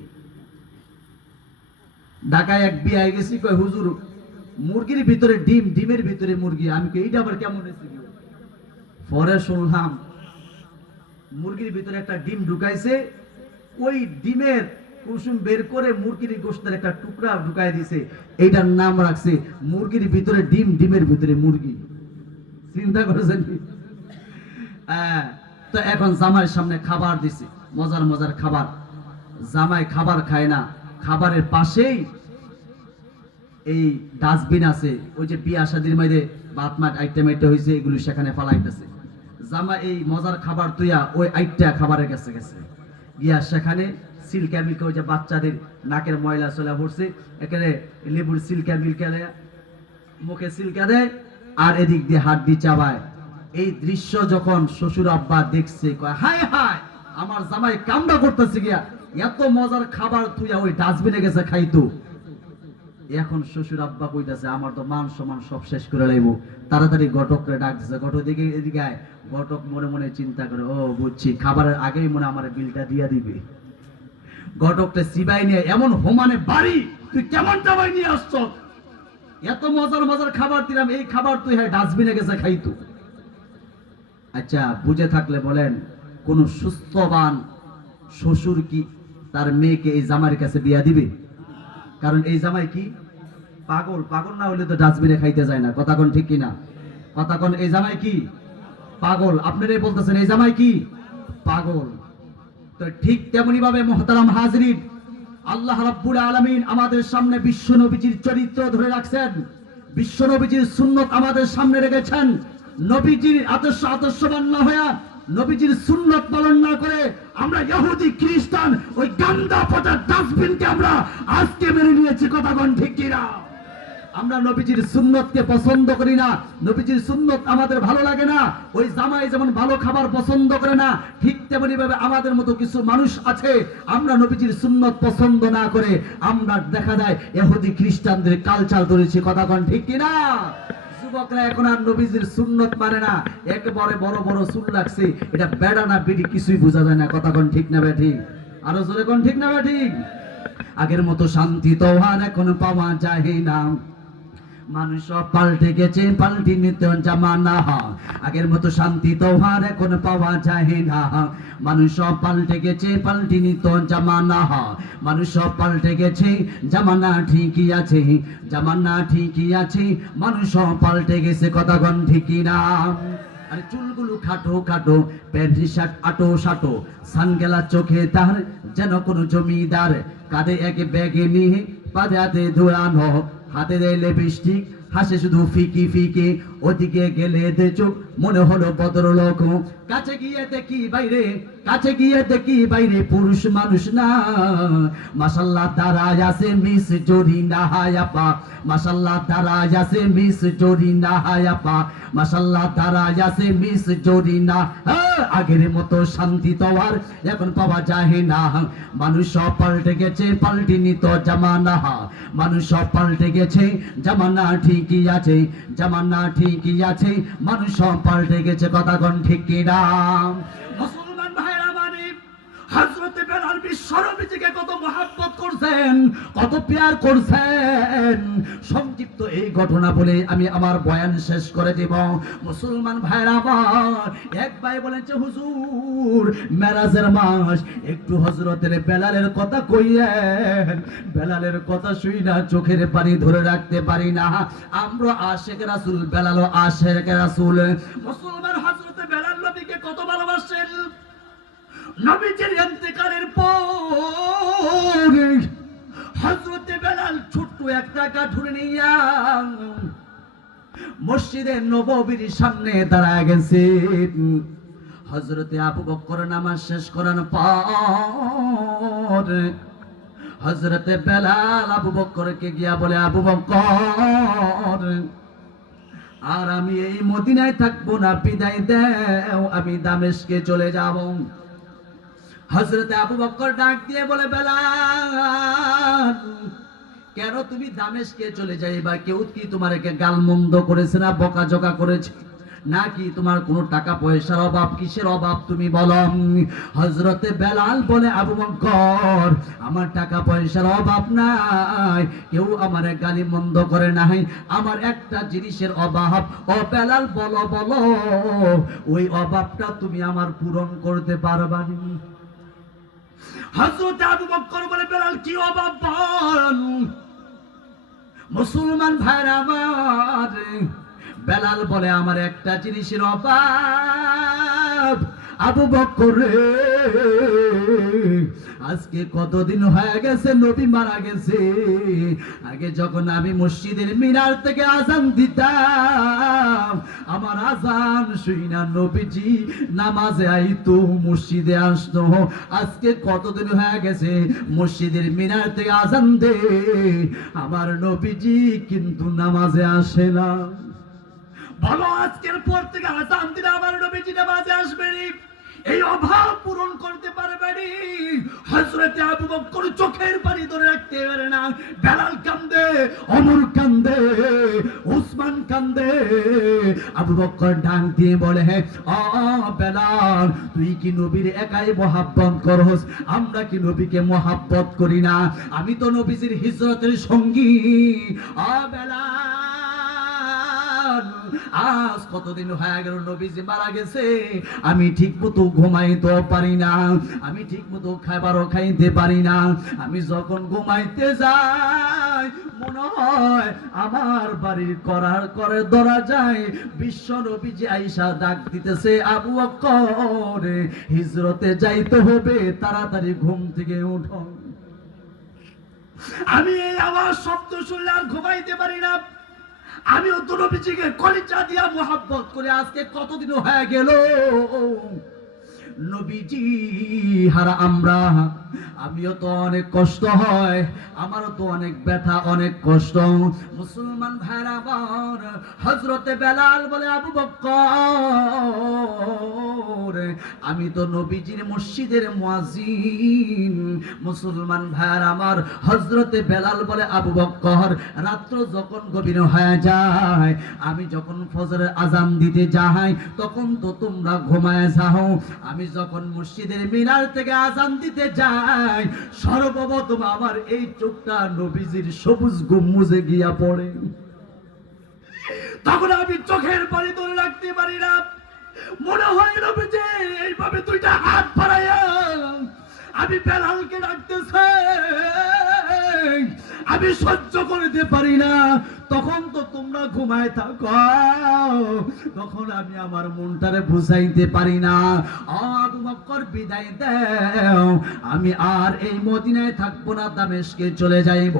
ঢাকায় এক বিয়ে গেছি, কয় হুজুর মুরগির ভিতরে ডিম, ডিমের ভিতরে মুরগি। আমি কই এইটা আবার কেমন রেসিপি? পরে শুনলাম মুরগির ভিতরে একটা ডিম ঢুকাইছে, ওই ডিমের কুসুম বের করে মুরগির গোশতের একটা টুকরা ঢুকাই দিছে, এইটার নাম রাখছে মুরগির ভিতরে ডিম, ডিমের ভিতরে মুরগি। চিন্তা করেছেন? তো এখন জামাইয়ের সামনে খাবার দিছে, মজার মজার খাবার। জামাই খাবার খায় না, খাবারের পাশেই এই ডাস্টবিন আছে, ওই যে বিয়া শাদির মধ্যে ভাত মাছ আইটেম আইটে হয়েছে, এগুলো সেখানে ফালাইতেছে। জামা এই মজার খাবার তুইয়া ওই আইটা খাবারের কাছে গেছে, গিয়া সেখানে সিল্কা মিল্কা, ওই যে বাচ্চাদের নাকের ময়লা চলা পড়ছে, এখানে লেবুর সিল্কা মিল্কা দেয়, মুখে সিল্কা দেয়, আর এদিক দিয়ে হাত দিয়ে চাবায়। এই দৃশ্য যখন শ্বশুর আব্বা দেখছে, কয় হায় হায়, আমার জামাই কামড়া করতেছে গিয়া, এত মজার খাবার তুইয়া ওই ডাস্টবিনে গেছে খাইতো। এখন শ্বশুর আব্বা কইতাছে আমার তো মান সম্মান সব শেষ করে লাইব, তাড়াতাড়ি ঘটকরে ডাক দিছে। ঘটক দিকে এদিকে আয়। ঘটক মনে মনে চিন্তা করে, ও বুঝছি, খাবারের আগেই মনে আমার বিলটা দিয়া দিবে। ঘটকটা সিবাই নিয়ে এমন হোমানে বাড়ি, তুই কেমন জামাই নিয়ে আসছ, এত মজার মজার খাবার দিলাম, এই খাবার তুই হ্যাঁ ডাস্টবিনে গেছে খাইতো। আচ্ছা, বুঝে থাকলে বলেন, কোন সুস্থবান শ্বশুর কি তার মেয়েকে এই জামাইয়ের কাছে বিয়া দিবে? কারণ এই জামাই কি পাগল, পাগল না হলে তো ডাস্টবিনে খাইতে যায় না। কথা কোন ঠিক কিনা? কথা কোন? এই জামাই কি পাগল? আপনারাই বলতেছেন এই জামাই কি পাগল। তো ঠিক তেমনি ভাবে মুহতারাম হাজরিন, আল্লাহ রাব্বুল আলামিন আমাদের সামনে বিশ্ব নবীজির চরিত্র ধরে রাখছেন, বিশ্ব নবীজির সুন্নত আমাদের সামনে রেখেছেন। নবীজির আদর্শবান না হয়ে, নবীজির সুন্নত পালন না করে আমরা ইহুদি খ্রিস্টান ওই গান্দা পচা ডাস্টবিনকে আমরা আজকে মেনে নিয়েছি। কথা কোন ঠিক কিনা? আমরা নবীজির সুন্নতকে পছন্দ করি না, নবীজির সুন্নত আমাদের ভালো লাগে না। ওই জামাই যেমন ভালো খাবার পছন্দ করে না, ঠিক তেমনি ভাবে আমাদের মতো কিছু মানুষ আছে, আমরা নবীজির সুন্নত পছন্দ না করে আমরা দেখা যায় ইহুদি খ্রিস্টানদের কালচার ধরেছি। কথা কোন ঠিক কিনা? যুবকরা এখন আর নবীজির সুন্নত মানে না, একেবারে বড় বড় চুল লাগছে, এটা বেড়া না বিড়ি কিছুই বোঝা যায় না। কথা কোন ঠিক না বে ঠিক? আরো জোরে কোন ঠিক না বে ঠিক? আগের মতো শান্তি তো আর এখন পাওয়া যায় না, মানুষ পাল্টে গেছে, পাল্টি নিতে জামানা। আগের মতো শান্তি তো আর এখন পাওয়া যায় না, মানুষ পাল্টে গেছে, পাল্টি নিতে জামানা। মানুষ পাল্টে গেছে, জামানা ঠিকই আছে, জামানা ঠিকই আছে, মানুষ পাল্টে গেছে। কথা কোন ঠিকই না? আরে চুলগুলো খাটো খাটো, প্যান্ট শার্ট আটো সাটো, সানগেলা চোখে তার যেন কোন জমিদার, কাঁধে এক ব্যাগে নিয়ে পাদে হাতে দৌড়ানো, হাতে দেয় লিপস্টিক, হাসে শুধু ফিকি ফিকি, ওদিকে গেলে দে চোখ, মনে হলো ভদ্রলোক। কাছে গিয়ে দেখি বাইরে, কাছে গিয়ে দেখি বাইরে পুরুষ মানুষ না, মাশাআল্লাহ দাঁড়ায় আছে মিস জরিনা হায়াপা, মাশাআল্লাহ দাঁড়ায় আছে মিস জরিনা হায়াপা, মাশাআল্লাহ দাঁড়ায় আছে মিস জরিনা। আগের মতো শান্তি তো আর এখন পাওয়া যায় না, মানুষ সব পাল্টে গেছে, পাল্টি নিত জামানা। মানুষ সব পাল্টে গেছে, জামানা ঠিকই আছে, জামানা ঠিকই আছে, মানুষ সব পাল্টে গেছে। কথা কোন ঠিক কিনা? মুসলমান ভাইরা মানে হযরত বেলাল বিশ্বনবীকে কত মহব্বত করছেন, কত প্যার করছেন। সংক্ষিপ্ত এই ঘটনা বলে আমি আমার বয়ান শেষ করে দেব। মুসলমান ভাইরা আমার, এক ভাই বলেছে হুজুর মেরাজের মাস, একটু হযরতের বেলালের কথা কইয়েন। বেলালের কথা শুই না চোখের পানি ধরে রাখতে পারি না। আমরা আশেক রাসূল, বেলালও আশেক রাসূল। মুসলমান হযরত বেলাল নবীকে কত ভালোবাসেন। নবীজির ইন্তেকালের পর হযরত বেলাল ছোট্ট একটা কাঠুরে নিয়া মসজিদে নববীর সামনে দাঁড়ায় গেছে। হযরতে আবু বকর নামাজ শেষ করার পর হযরতে বেলাল আবু বকরকে গিয়া বলে, আবু বকর, আর আমি এই মদিনায় থাকবো না, বিদায় দাও, আমি দামেস্কে চলে যাব। হযরতে আবু বকর ডাক দিয়ে বলে, বেলাল, কেন তুমি দামেস্কে চলে যাইবা? কেউ কি তোমার গালমন্দ করেছে না বকাঝকা করেছে? নাকি তোমার কোনো টাকা পয়সার অভাব? কিসের অভাব তুমি বলো? হযরতে বেলাল বলে, আবু বকর, আমার টাকা পয়সার অভাব নাই, কেউ আমার গালি মন্দ করে নাই, আমার একটা জিনিসের অভাব। ও বেলাল, বলো বলো, ওই অভাবটা তুমি আমার পূরণ করতে পারবা? হযরত আবু বকর বলে, বেলাল কি অভাব বল? মুসলমান ভাইরা আমার, বেলাল বলে, আমার একটা জিনিসের অভাব। আবু বকর রে, আজকে কতদিন হয়ে গেছে নবী মারা গেছে। আগে যখন আমি মসজিদের মিনার থেকে আজান দিতাম, আমার আজান শুই না নবীজি নামাজে আইতো, মসজিদে আসতো। আজকে কতদিন হয়ে গেছে মসজিদের মিনার থেকে আজান দে, আমার নবীজি কিন্তু নামাজে আসে না। ভালো, আজকের পর থেকে আজান দিলে আমার নবীজি নামাজে আসবেনি, এই অভাব পূরণ করতে পারবেনি। হযরতে আবু বকর চোখের পানি ধরে রাখতে পারে না। বেলাল কান্দে, ওমর কান্দে, উসমান কান্দে। আবু বকর ডাক দিয়ে বলে, ও বেলাল, তুই কি নবীর একাই মহাব্বত করস? আমরা কি নবীকে মহাব্বত করি না? আমি তো নবীজির হিজরতের সঙ্গী। ও বেলাল, আজ কতদিন হয়ে গেল নবীজি মারা গেছে, আমি ঠিক মতো ঘুমাইতে পারি না, আমি ঠিক মতো খাবারও খাইতে পারি না। আমি যখন ঘুমাইতে যাই মনে হয় আমার বাড়ির করার করে ধরা যায়। বিশ্ব নবীজি আইসা ডাক দিতেছে, আবু বকর হিজরতে যাইতে হবে, তাড়াতাড়ি ঘুম থেকে উঠো। আমি এই আওয়াজ শব্দ শুনলে আর ঘুমাইতে পারি না। আমিও তো নবীজিকে কলিজা দিয়া মোহাব্বত করে আজকে কতদিন হয়ে গেল নবীজি হারা আমরা। আমিও তো অনেক কষ্ট হয়, আমারও তো অনেক ব্যথা, অনেক কষ্ট। মুসলমান ভাইরা আমার, হযরতে বেলাল বলে, আবু বকর আমি তো নবীজির মসজিদের মুয়াজ্জিন। মুসলমান ভাইরা আমার, হযরতে বেলাল বলে, আবু বকর রাত্র যখন গভীর হয়ে যায়, আমি যখন ফজরের আজান দিতে যাই তখন তো তোমরা ঘুমায় যাও। আমি যখন মসজিদের মিনার থেকে আজান দিতে যাই, সর্বপ্রথম আমার এই চোখটা নবীজির সবুজ গম্বুজে গিয়া পড়ে। তখন আমি চোখের পানি ধরে রাখতে পারি না। মনে হয় নবীজি এইভাবে দুইটা হাত বাড়াইয়া আমি বেলালকে ডাকতেছে, আমি সহ্য করতে পারি না। তখন তো তোমরা ঘুমায় থাকো, তখন আমি আমার মনটারে বুঝাইতে পারি না। আবু বকর বিদায় দাও, আমি আর এই মদিনায় থাকবো না, দামেস্কে চলে যাইব।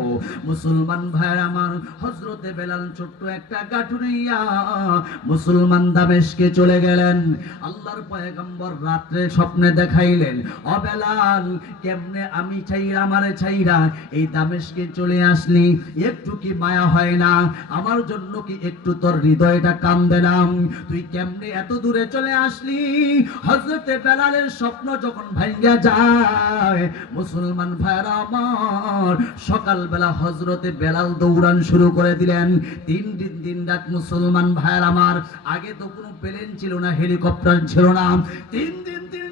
মুসলমান ভাইয়ের আমার, হযরতে বেলাল ছোট্ট একটা গাঠুরিয়া মুসলমান দামেস্কে চলে গেলেন। আল্লাহর পয়গম্বর রাত্রে স্বপ্নে দেখাইলেন, ও বেলাল কেমনে আমি চাইরা আমারে চাইরা এই দামেস্কে চলে আসলি, একটু কি মায়া হয় না? আমার জন্য কি একটু তোর হৃদয়টা কান্দে না? তুই কেমনে এত দূরে চলে আসলি? হযরতে বেলালের স্বপ্ন যখন ভাঙ্গা যায়, মুসলমান ভাইরা আমার, সকালবেলা হযরতে বেলাল দৌড়ান শুরু করে দিলেন। দিন রাত মুসলমান ভাইরা আমার, আগে তো কোনো প্লেন ছিল না, হেলিকপ্টার ছিল না। তিন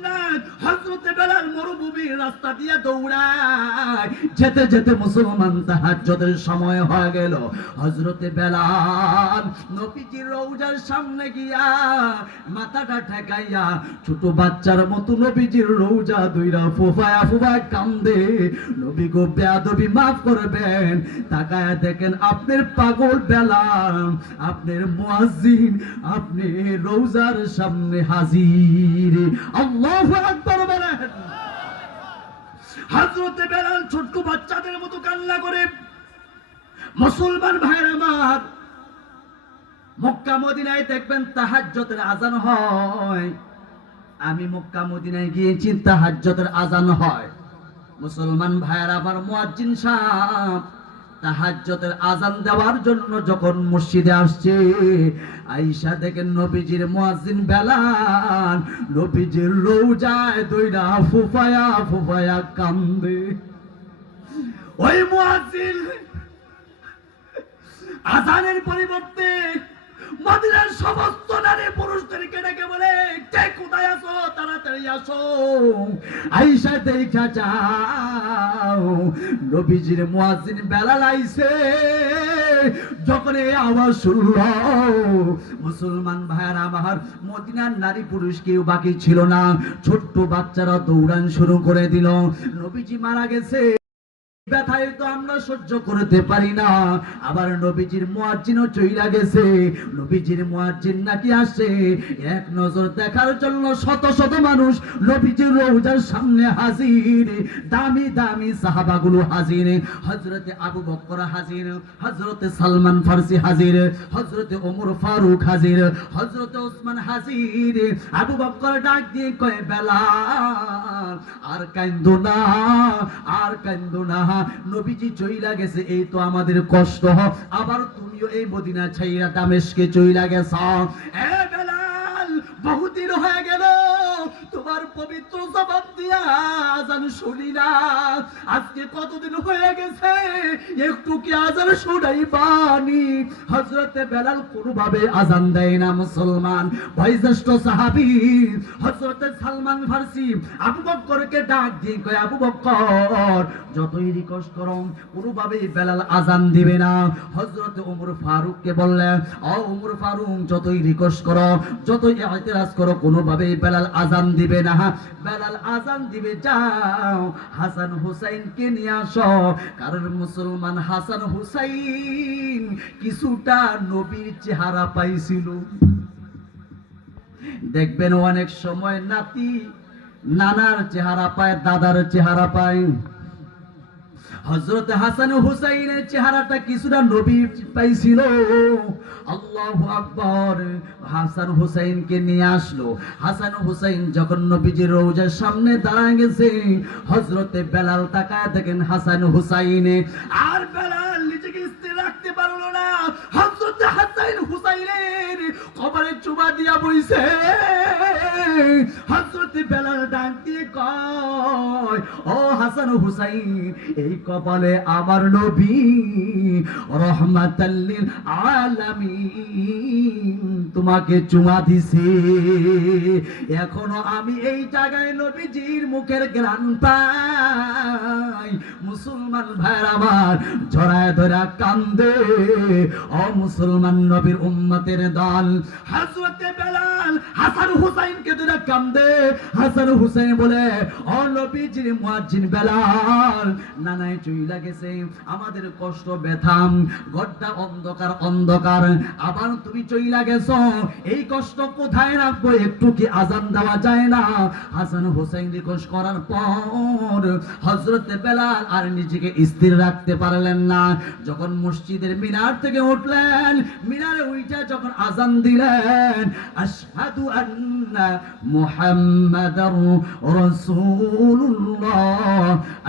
রাত হযরতে বেলাল মরুভূমির রাস্তা দিয়ে দৌড়ায়। যেতে যেতে মুসলমান তাহাজ্জুদের সময় হয়ে গেল। হযরতে বেলাল নবীজির রওজার সামনে গিয়া মাথাটা ঠেকাইয়া ছোট বাচ্চার মতো নবীজির রওজা দুইরা ফুফায়া ফুফায় কান্দে। নবী গো বেয়াদবি মাফ করবেন, তাকায়া দেখেন আপনার পাগল বেলাল, আপনার মুয়াজ্জিন, আপনি রওজার সামনে হাজির। আল্লাহু আকবার বলেন। হযরতে বেলাল ছোট্ট বাচ্চাদের মতো কান্না করে। মুসলমান ভাইরা আমার, মক্কা মদিনায় দেখবেন তাহাজ্জুদের আজান হয়। আমি মক্কা মদিনায় গিয়েছি, তাহাজ্জুদের আজান হয়। মুসলমান ভাইরা আমার, মুয়াজ্জিন সাহেব তাহাজ্জুদের আজান দেওয়ার জন্য যখন মসজিদে আসছে, আয়েশা দেখেন নবীজির মুয়াজ্জিন বেলাল নবীজির রওজায় দইরা ফুফায়া ফুফায়া কান্দে। ওই মুয়াজ্জিন আজানের পরিবর্তে মদিনার সমস্ত নারী পুরুষদেরকে ডেকে বলে, কে কোথায় আছো, তাড়াতাড়ি আসো, আয়েশা দেখা যাও নবীজির মুয়াজ্জিন বেলাল আইছে। যখন এই আওয়াজ শুনল, মুসলমান ভাইরা আমার, মদিনার নারী পুরুষ কেউ বাকি ছিল না। ছোট্ট বাচ্চারা দৌড়ান শুরু করে দিল। নবীজি মারা গেছে, ব্যথায় তো আমরা সহ্য করতে পারি না। আবার নবীজির মুয়াজ্জিনও চইলা গেছে। নবীজির মুয়াজ্জিন নাকি আসে এক নজর দেখার জন্য শত শত মানুষ নবীজির রওজার সামনে হাজির। দামি দামি সাহাবাগুলো হাজির, হযরতে আবু বকর হাজির, হযরতে সালমান ফারসি হাজির, হযরতে ওমর ফারুক হাজির, হযরতে ওসমান হাজির। আবু বকর ডাক দিয়ে কয়, বেলাল আর কান্দো না, আর কান্দো না, নবীজি চইলা গেছে, এই তো আমাদের কষ্ট। আবার তুমিও এই মদিনা ছাইরা দামেস্কে চইলা গেছ। এ বেলাল, বহুদিন হয়ে গেল তোমার পবিত্র জবান দিয়া আজান শুনি না। আজকে কতদিন হয়ে গেছে, একটু কি আজান শুনাই পানি? হযরতে বেলাল কোনোভাবে আজান দেয় না। মুসলমান বয়োজ্যেষ্ঠ সাহাবী হযরতে সালমান ফারসি আবু বকরকে ডাক দিয়ে কয়, আবু বকর যতই রিকোয়েস্ট করো কোনোভাবে বেলাল আজান দিবে না। হযরতে ওমর ফারুককে বললেন, ও ওমর ফারুক, যতই রিকোয়েস্ট করো, যতই ইতিরাজ করো, কোনোভাবে বেলাল আজান দিবে না। বেলাল আজান দিবে, যাও হাসান হুসাইনকে নিয়ে আসো। কারণ মুসলমান হাসান হুসাইন কিছুটা নবীর চেহারা পাইছিল। দেখবেন অনেক সময় নাতি নানার চেহারা পায়, দাদার চেহারা পায়। হযরত হাসান হুসাইনের চেহারাটা কিছুটা নবী পাইছিল। আল্লাহু আকবার। হাসান হুসাইনকে নিয়ে আসলো। হাসান হুসাইন যখন নবীজির রওজার সামনে দাঁড়ায় গেছে, হযরতে বেলাল তাকায় দেখেন হাসান হুসাইনে, আর বেলাল নিজেকে স্থির রাখতে পারলো না। হযরতে হাসান হুসাইনের কবরে চুমা দিয়া বইছে। হযরতে বেলাল ডাক দিয়ে কয়, ও হাসান হুসাইন, এই কপালে আমার নবী রহমাতাল লিল আলামিন তোমাকে চুমা দিছে। এখনো আমি এই জায়গায় নবীজির মুখের ঘ্রাণ পাই। মুসলমান ভাইরা আমার জড়ায় ধরা কান্দে। ও মুসলমান নবীর উম্মতের দল, হযরতে বেলাল হাসান হুসাইনকে ধরে কান্দে। হাসান হুসাইন বলে, ও নবীজির মুয়াজ্জিন বেলাল, নানাই চইলা গেছে, আমাদের কষ্ট ব্যথা, ঘরটা অন্ধকার অন্ধকার, আবার তুমি চইলা গেছো, এই কষ্ট কোথায় রাখবো? একটু কি আজান দেওয়া যায় না? হাসান হুসাইন রিকোয়েস্ট করার পর হযরতে বেলাল আর নিজেকে স্থির রাখতে পারলেন না। যখন মসজিদের মিনার থেকে উঠলেন, মিনারে উঠে যখন আজান দিলেন, আশহাদু আন্না মুহাম্মাদার রাসূলুল্লাহ,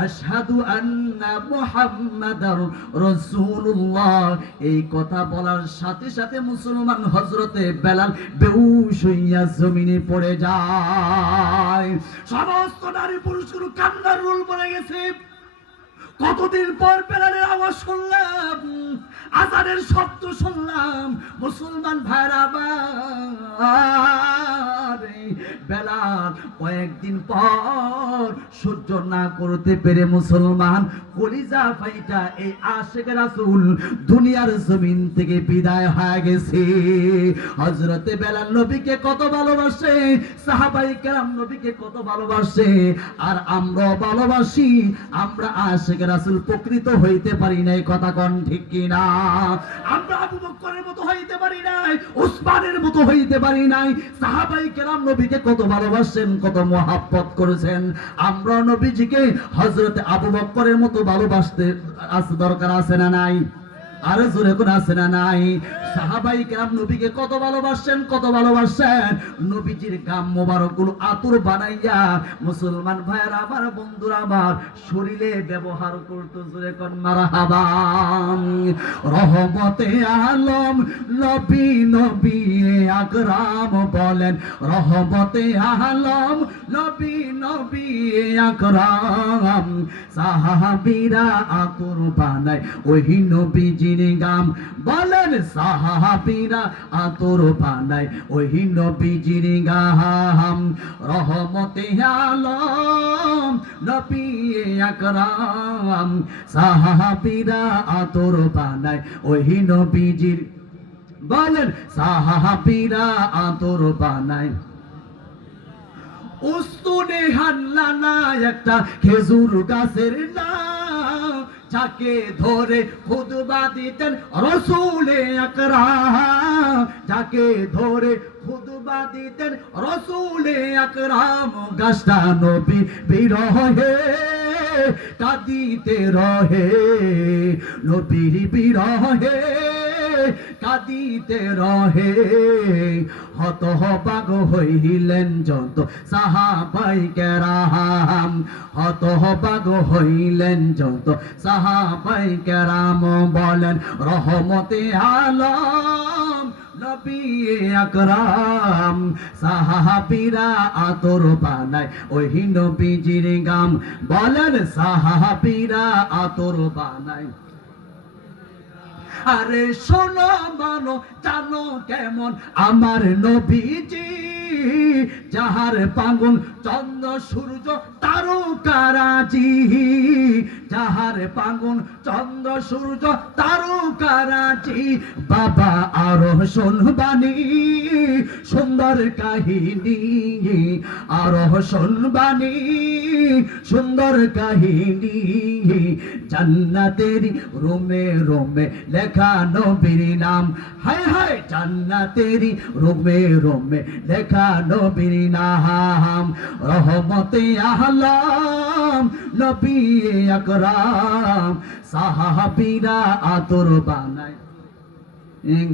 আশহাদু আন্না মুহাম্মাদার রাসূলুল্লাহ, এই কথা বলার সাথে সাথে মুসলমান হযরতে বেলাল বেহুশ হইয়া জমিনে পড়ে যায়। সমস্ত নারী পুরুষগুলো কান্নার রোল পড়ে গেছে। কতদিন পর বেলালের আওয়াজ শুনলাম, আজানের শব্দ শুনলাম। মুসলমান ভাইরা আমার, বেলাল কয়েকদিন পর সহ্য না করতে পেরে মুসলমান কলিজা ফাইটা এই আশিক রাসূল দুনিয়ার জমিন থেকে বিদায় হয়ে গেছে। হযরতে বেলাল নবীকে কত ভালোবাসে, সাহাবায়ে কেরাম নবীকে কত ভালোবাসে, আর আমরা ভালোবাসি। আমরা আশিক রাসূল প্রকৃত হইতে পারি নাই, কথা কোন ঠিক কি না? আমরা আবু বকরের মতো হইতে পারি নাই, উসমানের মতো হইতে পারি নাই। সাহাবায়ে কেরাম নবীকে কত ভালোবাসেন, কত মহব্বত করেছেন। আমরা নবীজিকে হযরত আবু বকরের মতো ভালোবাসতে দরকার আছে না নাই? আরো জোরে কোন আছে না নাই? সাহাবায়ে কেরাম নবীকে কত ভালোবাসেন, কত ভালোবাসেন। নবীজির গাম মোবারক গুলো আতর বানাইয়া মুসলমান ভাইয়েরা আমার, বন্ধুরা আমার, শরীরে ব্যবহার করতো। জোরে কোন মারহাবা। রহমতে আলম নবী, নবী আকরাম বলেন, রহমতে আলম নবী, নবী আকরাম, সাহাবীরা আতর বানায় ওহি নবীজির গাম। বলেন সাহাবীরা আতর বানায় ওহি নবীজির গাম। রহমতে আলম নবী আকরাম, সাহাবীরা আতর বানায় ওহি নবীজির। বলেন সাহাবীরা আতর বানায়। উস্তুনে হান্নানা একটা খেজুর গাছের নাম, যাকে ধরে খুতবা দিতেন রাসূলে আকরাম, যাকে ধরে খুতবা দিতেন রাসূলে আকরাম, গাছটা নবী বিরহে কাঁদিতে রহে, নবীর বিরহে কাঁদিতে রহে। হতবাক হইলেন যত সাহাবাই কেরাম, হতবাক হইলেন যত সাহাবাই কেরাম, বলেন রহমতে আলম নবী আকরাম। সাহাবীরা আতর বানায় ওই নবীজির গাম, বলেন সাহাবীরা আতর বানায়। আরে শোনো মানো জানো কেমন আমার নবীজি, যাহার পাগল চন্দ্র সূর্য তারকারাজি, যাহার পাগল চন্দ্র সূর্য তারকারাজি। বাবা আরো শুনবানি সুন্দর কাহিনী, আরো শুনবানি সুন্দর কাহিনী। জান্নাতের রোমে রোমে লেখা নবীর নাম, হায় হায় জান্নাতের রোমে রোমে লেখা নবীর নাম। রহমতে আলম নবী আকরাম, সাহাবীরা আতর বানায়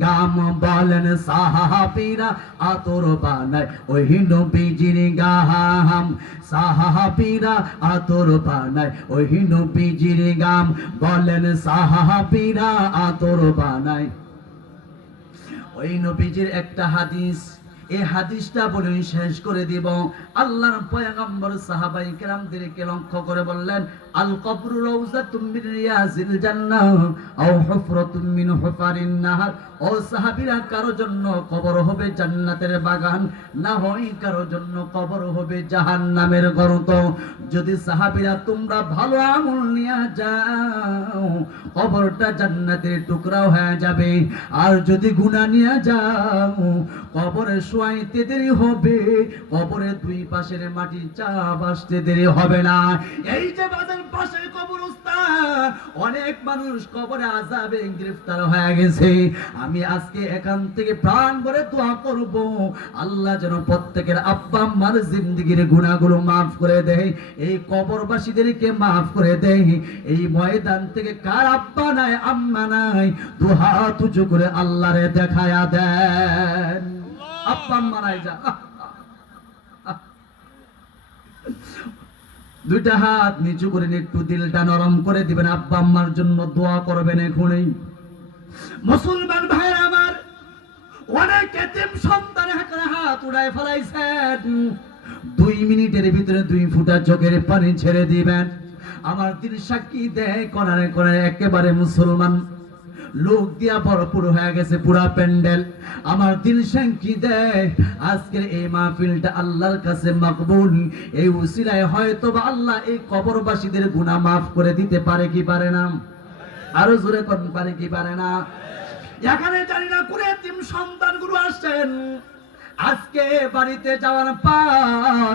গাম, বলেন সাহাবীরা আতর বানায় ওই নবীজির গাম, সাহাবীরা আতর বানায় ওই নবীজির গাম, বলেন সাহাবীরা আতর বানায়। ওই নবীজির একটা হাদিস, এই হাদিসটা বলে শেষ করে দিব। আল্লাহর পয়গম্বর সাহাবায়ে কেরামদেরকে লক্ষ্য করে বললেন, আল কবরু রাউযাতুম মিন রিয়াজিল জান্নাহ আও হুফরাতুম মিন হুফারিন নাহার। ও সাহাবীরা, কারো জন্য কবর হবে জান্নাতের বাগান, না হয় কারো জন্য কবর হবে জাহান্নামের গর্ত। যদি সাহাবীরা তোমরা ভালো আমল নিয়ে যাও, কবরটা জান্নাতের টুকরা হয়ে যাবে, আর যদি গুনাহ নিয়ে যাও কবরে শোয়াইতে দেরি হবে, কবরের দুই পাশের মাটি চাপ আসতে দেরি হবে না। এই যে বাজার পাশে কবরস্থান, অনেক মানুষ কবরে আযাবে গ্রেফতার হয়ে গেছে। আমি আজকে এখান থেকে প্রাণ ভরে দোয়া করব, আল্লাহ যেন প্রত্যেকের আব্বা আম্মার জিন্দেগির গুনাহগুলো মাফ করে দেয়, এই কবরবাসীদেরকে মাফ করে দেয়। এই ময়দান থেকে কার আব্বা নাই আম্মা নাই, দুহাত উঁচু করে আল্লাহরে দেখায়া দেন। আব্বা আম্মা নাই যা, দুইটা হাত নিচু করে একটু দিলটা নরম করে দিবেন, আব্বা আম্মার জন্য দোয়া করবেন এখনই। মুসলমান ভাইরা আমার, অনেক এতিম সন্তান হাত উড়ায় ফেলাইছেন, 2 মিনিটের ভিতরে 2 ফোঁটা চোখের পানি ছেড়ে দিবেন। আমার দিল সাক্ষী দেয়, কোনারে কোনারে একেবারে মুসলমান লোক দিয়া ভরপুর হয়ে গেছে পুরা প্যান্ডেল। আমার দিল সাক্ষী দেয় আজকের এই মাহফিলটা আল্লাহর কাছে মকবুল। এই উসিলায় হয়তো বা আল্লাহ এই কবরবাসীদের গুনাহ মাফ করে দিতে পারে কি পারে না? আরো জোরে কোন পারে কি পারে না? এখানে জানি না করে এতিম সন্তানগুলো আসছেন, আজকে বাড়িতে যাওয়ার পর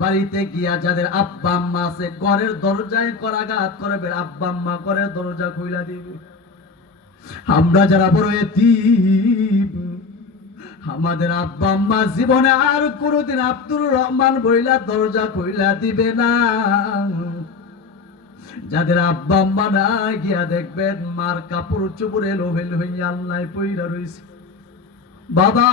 বাড়িতে গিয়া যাদের আব্বা আম্মা আছে ঘরের দরজায় করাঘাত করবে, আব্বা আম্মা ঘরের দরজা খুইলা দিবে। আমরা যারা বড় এতিম, আমাদের আব্বা আম্মা জীবনে আর কোনোদিন আব্দুর রহমান বইলা দরজা খুইলা দিবে না। যাদের আব্বা আম্মা না, গিয়া দেখবেন মার কাপড় চোপড় এলোমেল হইয়া আল্লাহ পইরা রইছে। বাবা,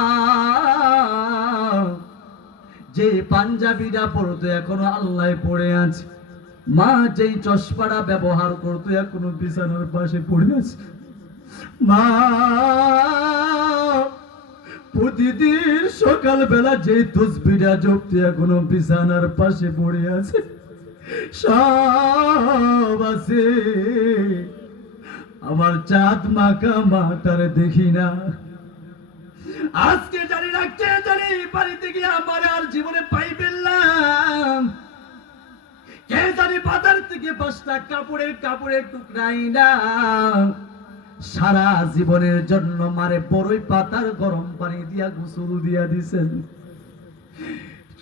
যে পাঞ্জাবিটা পরতো এখনো আল্লাহ পড়ে আছে, মা যেই চশমাটা ব্যবহার করতো এখনো বিছানার পাশে পড়ে আছে। মা প্রতিদিন সকালবেলা যেই তসবিহটা জপতো এখনো বিছানার পাশে পড়ে আছে। সব আছে, আমার চাঁদ মাকা মাটারে দেখি না। আজকে জানি না কে জানি বাড়িতে গিয়ে আমার আর জীবনে পাইবেন না, কে জানি বাজার থেকে 5টা কাপড়ের টুকরাই না সারা জীবনের জন্য মারে বড়ই পাতার গরম পানি দিয়া গোসল দিয়া দিছেন।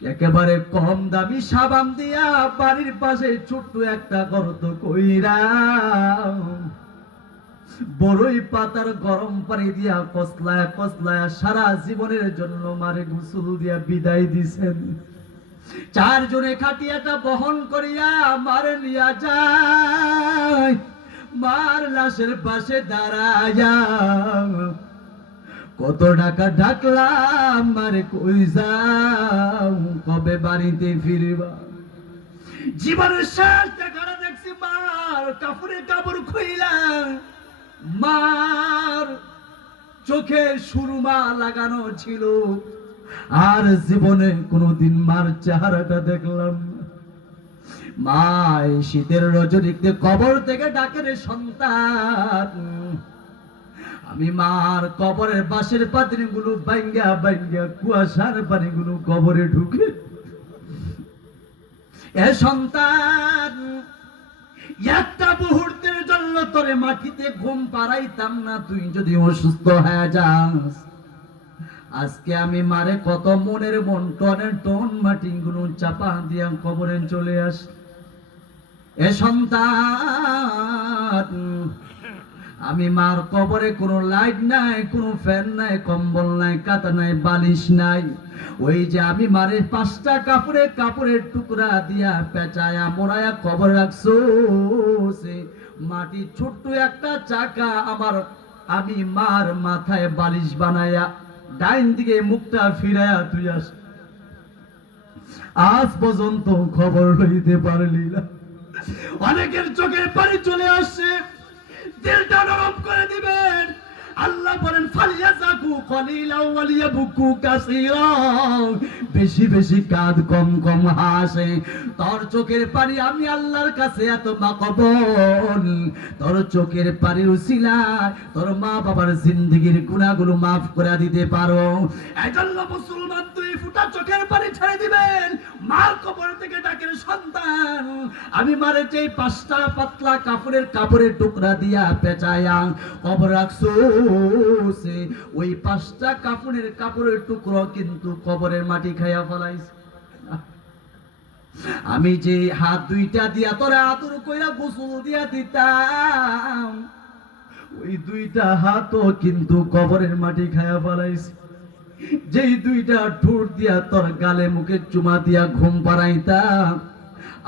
একেবারে কম দামি সাবান দিয়া বাড়ির পাশে ছোট্ট একটা গর্ত কইরা বড়ই পাতার গরম পানি দিয়া কসলায় কসলায় সারা জীবনের জন্য মারে গোসল দিয়া বিদায় দিছেন। চারজনে খাটিয়াটা বহন করিয়া মারে নিয়া যায়, মার লাশের পাশে দাঁড়ায়া কত টাকা ডাকলাম মারে, কই যাও, কবে বাড়িতে ফিরবা। জীবনের শেষ দেখাটা দেখছি মার কাপড়ে কাপড় খুইলাম, মার চোখে সুরমা লাগানো ছিল, আর জীবনে কোনোদিন মার চেহারাটা দেখলাম না। মা এই শীতের রজনীতে কবর থেকে ডাকে রে সন্তান। আমি মার কবরের বাঁশের পাতিগুলো বাইঙ্গা বাইঙ্গা কুয়াশার পানিগুলো কবরে ঢুকে, এ সন্তান একটা মুহূর্তের জন্য তোরে মাটিতে ঘুম পাড়াইতাম না, তুই যদি অসুস্থ হয়ে যাস। আজকে আমি মারে কত মনের মন টনের টন মাটিগুলো চাপা দিয়া কবরে চলে আস। এ সন্তান আমি মার কবরে কোনো লাইট নাই, কোনো ফ্যান নাই, কম্বল নাই, কাঁথা নাই, বালিশ নাই। ওই যে আমি মারে 5টা কাপড়ের টুকরা দিয়া পেঁচায়া মোড়ায়া কবর রাখছো, সে মাটি ছোট্ট একটা চাকা আমি মার মাথায় বালিশ বানায়া ডাইন দিকে মুখটা ফিরায়া তুই আস। আজ পর্যন্ত খবর লইতে পারলি না। অনেকের চোখের পানি চলে আসছে, দিলটা নরম করে দিবেন। আল্লাহ বলেন ফালিয়াযাকু কলিলা ওয়ালিয়াবকু কাসীরা, বেশি বেশি কাঁদ কম কম হাসে। তোর চোখের পানি আমি আল্লাহর কাছে এত মাকবুল, তোর চোখের পানির উসিলায় তোর মা বাবার জিন্দেগীর গুনাহগুলো maaf করে দিতে পারো। এজন্য মুসলমান দুই ফুটা চোখের পানি ছেড়ে দিবেন। মার কবর থেকে ডাকেন সন্তান আমি মারে যেই 5টা পাতলা কাপড়ের টুকরা দিয়া পেঁচায়া কবর রাখছো, ওই 5টা কাপড়ের টুকরো কিন্তু কবরের মাটি খাইয়া ফলাইছে। আমি যে হাত 2টা দিয়া তোরে আদর কইরা গোসল দিয়া দিতাম, ওই 2টা হাতও কিন্তু কবরের মাটি খাইয়া ফলাইছে। যেই 2টা ঠোঁট দিয়া তোর গালে মুখে চুমা দিয়া ঘুম পাড়াইতাম,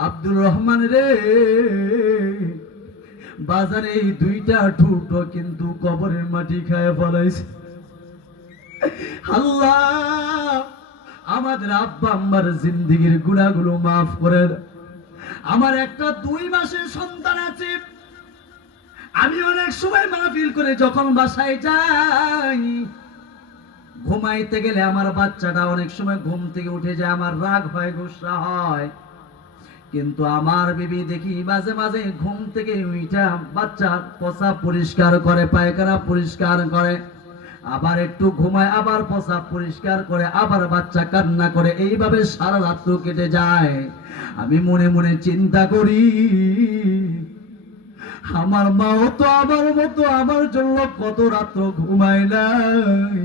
আব্দুর রহমান রে বাজারে এই 2টা ঠোঁট কিন্তু কবরের মাটি খাইয়া ফলাইছে। আল্লাহ আমাদের আব্বা আম্মার জিন্দেগীর গুনাহগুলো maaf করে দাও। আমার একটা 2 মাসের সন্তান আছে, আমি অনেক সময় মাহফিল করে যখন বাসায় যাই, ঘুমাইতে গেলে আমার বাচ্চাটা অনেক সময় ঘুম থেকে উঠে যায়, আমার রাগ হয়, গুসা হয়। কিন্তু আমার বিবি দেখি মাঝে মাঝে ঘুম থেকে উঠা বাচ্চার প্রস্রাব পরিষ্কার করে, পায়খানা পরিষ্কার করে, আবার একটু ঘুমায়, আবার প্রস্রাব পরিষ্কার করে, আবার বাচ্চা কান্না করে, এইভাবে সারা রাত কেটে যায়। আমি মনে মনে চিন্তা করি, আমার মাও তো আমার মতো আমার জন্য কত রাত্র ঘুমায় নাই,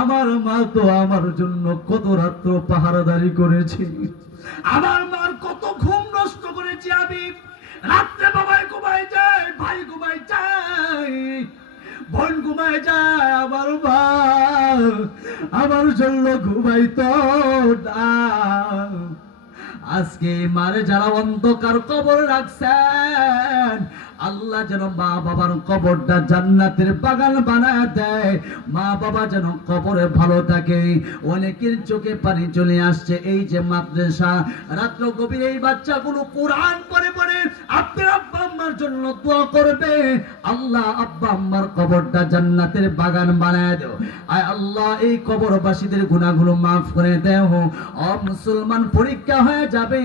আমার মা তো আমার জন্য কত রাত্র পাহারাদারি করেছে, আমার মার কত ঘুম নষ্ট করেছি আমি। রাত্রে বাবাই ঘুমায় যায়, ভাই ঘুমায় যায়, বোন ঘুমায় যায়, আমার মা আমার জন্য ঘুমাইতো না। আজকে মারে যারা অন্ধকার কবর রাখছেন, আল্লাহ যেন মা বাবার কবরটা জান্নাতের বাগান বানায় দেয়, মা বাবা যেন কবরে ভালো থাকে। অনেকের চোখে পানি চলে আসছে। এই যে মাদ্রাসা, রাত্র গভীরে এই বাচ্চাগুলো কোরআন পড়ে পড়ে আপনার আব্বা আম্মার জন্য দোয়া করবে, আল্লাহ আব্বা আম্মার কবরটা জান্নাতের বাগান বানায় দাও। আয় আল্লাহ এই কবরবাসীদের গুনাহগুলো maaf করে দাও। ও মুসলমান, পরীক্ষা হয়ে যাবে,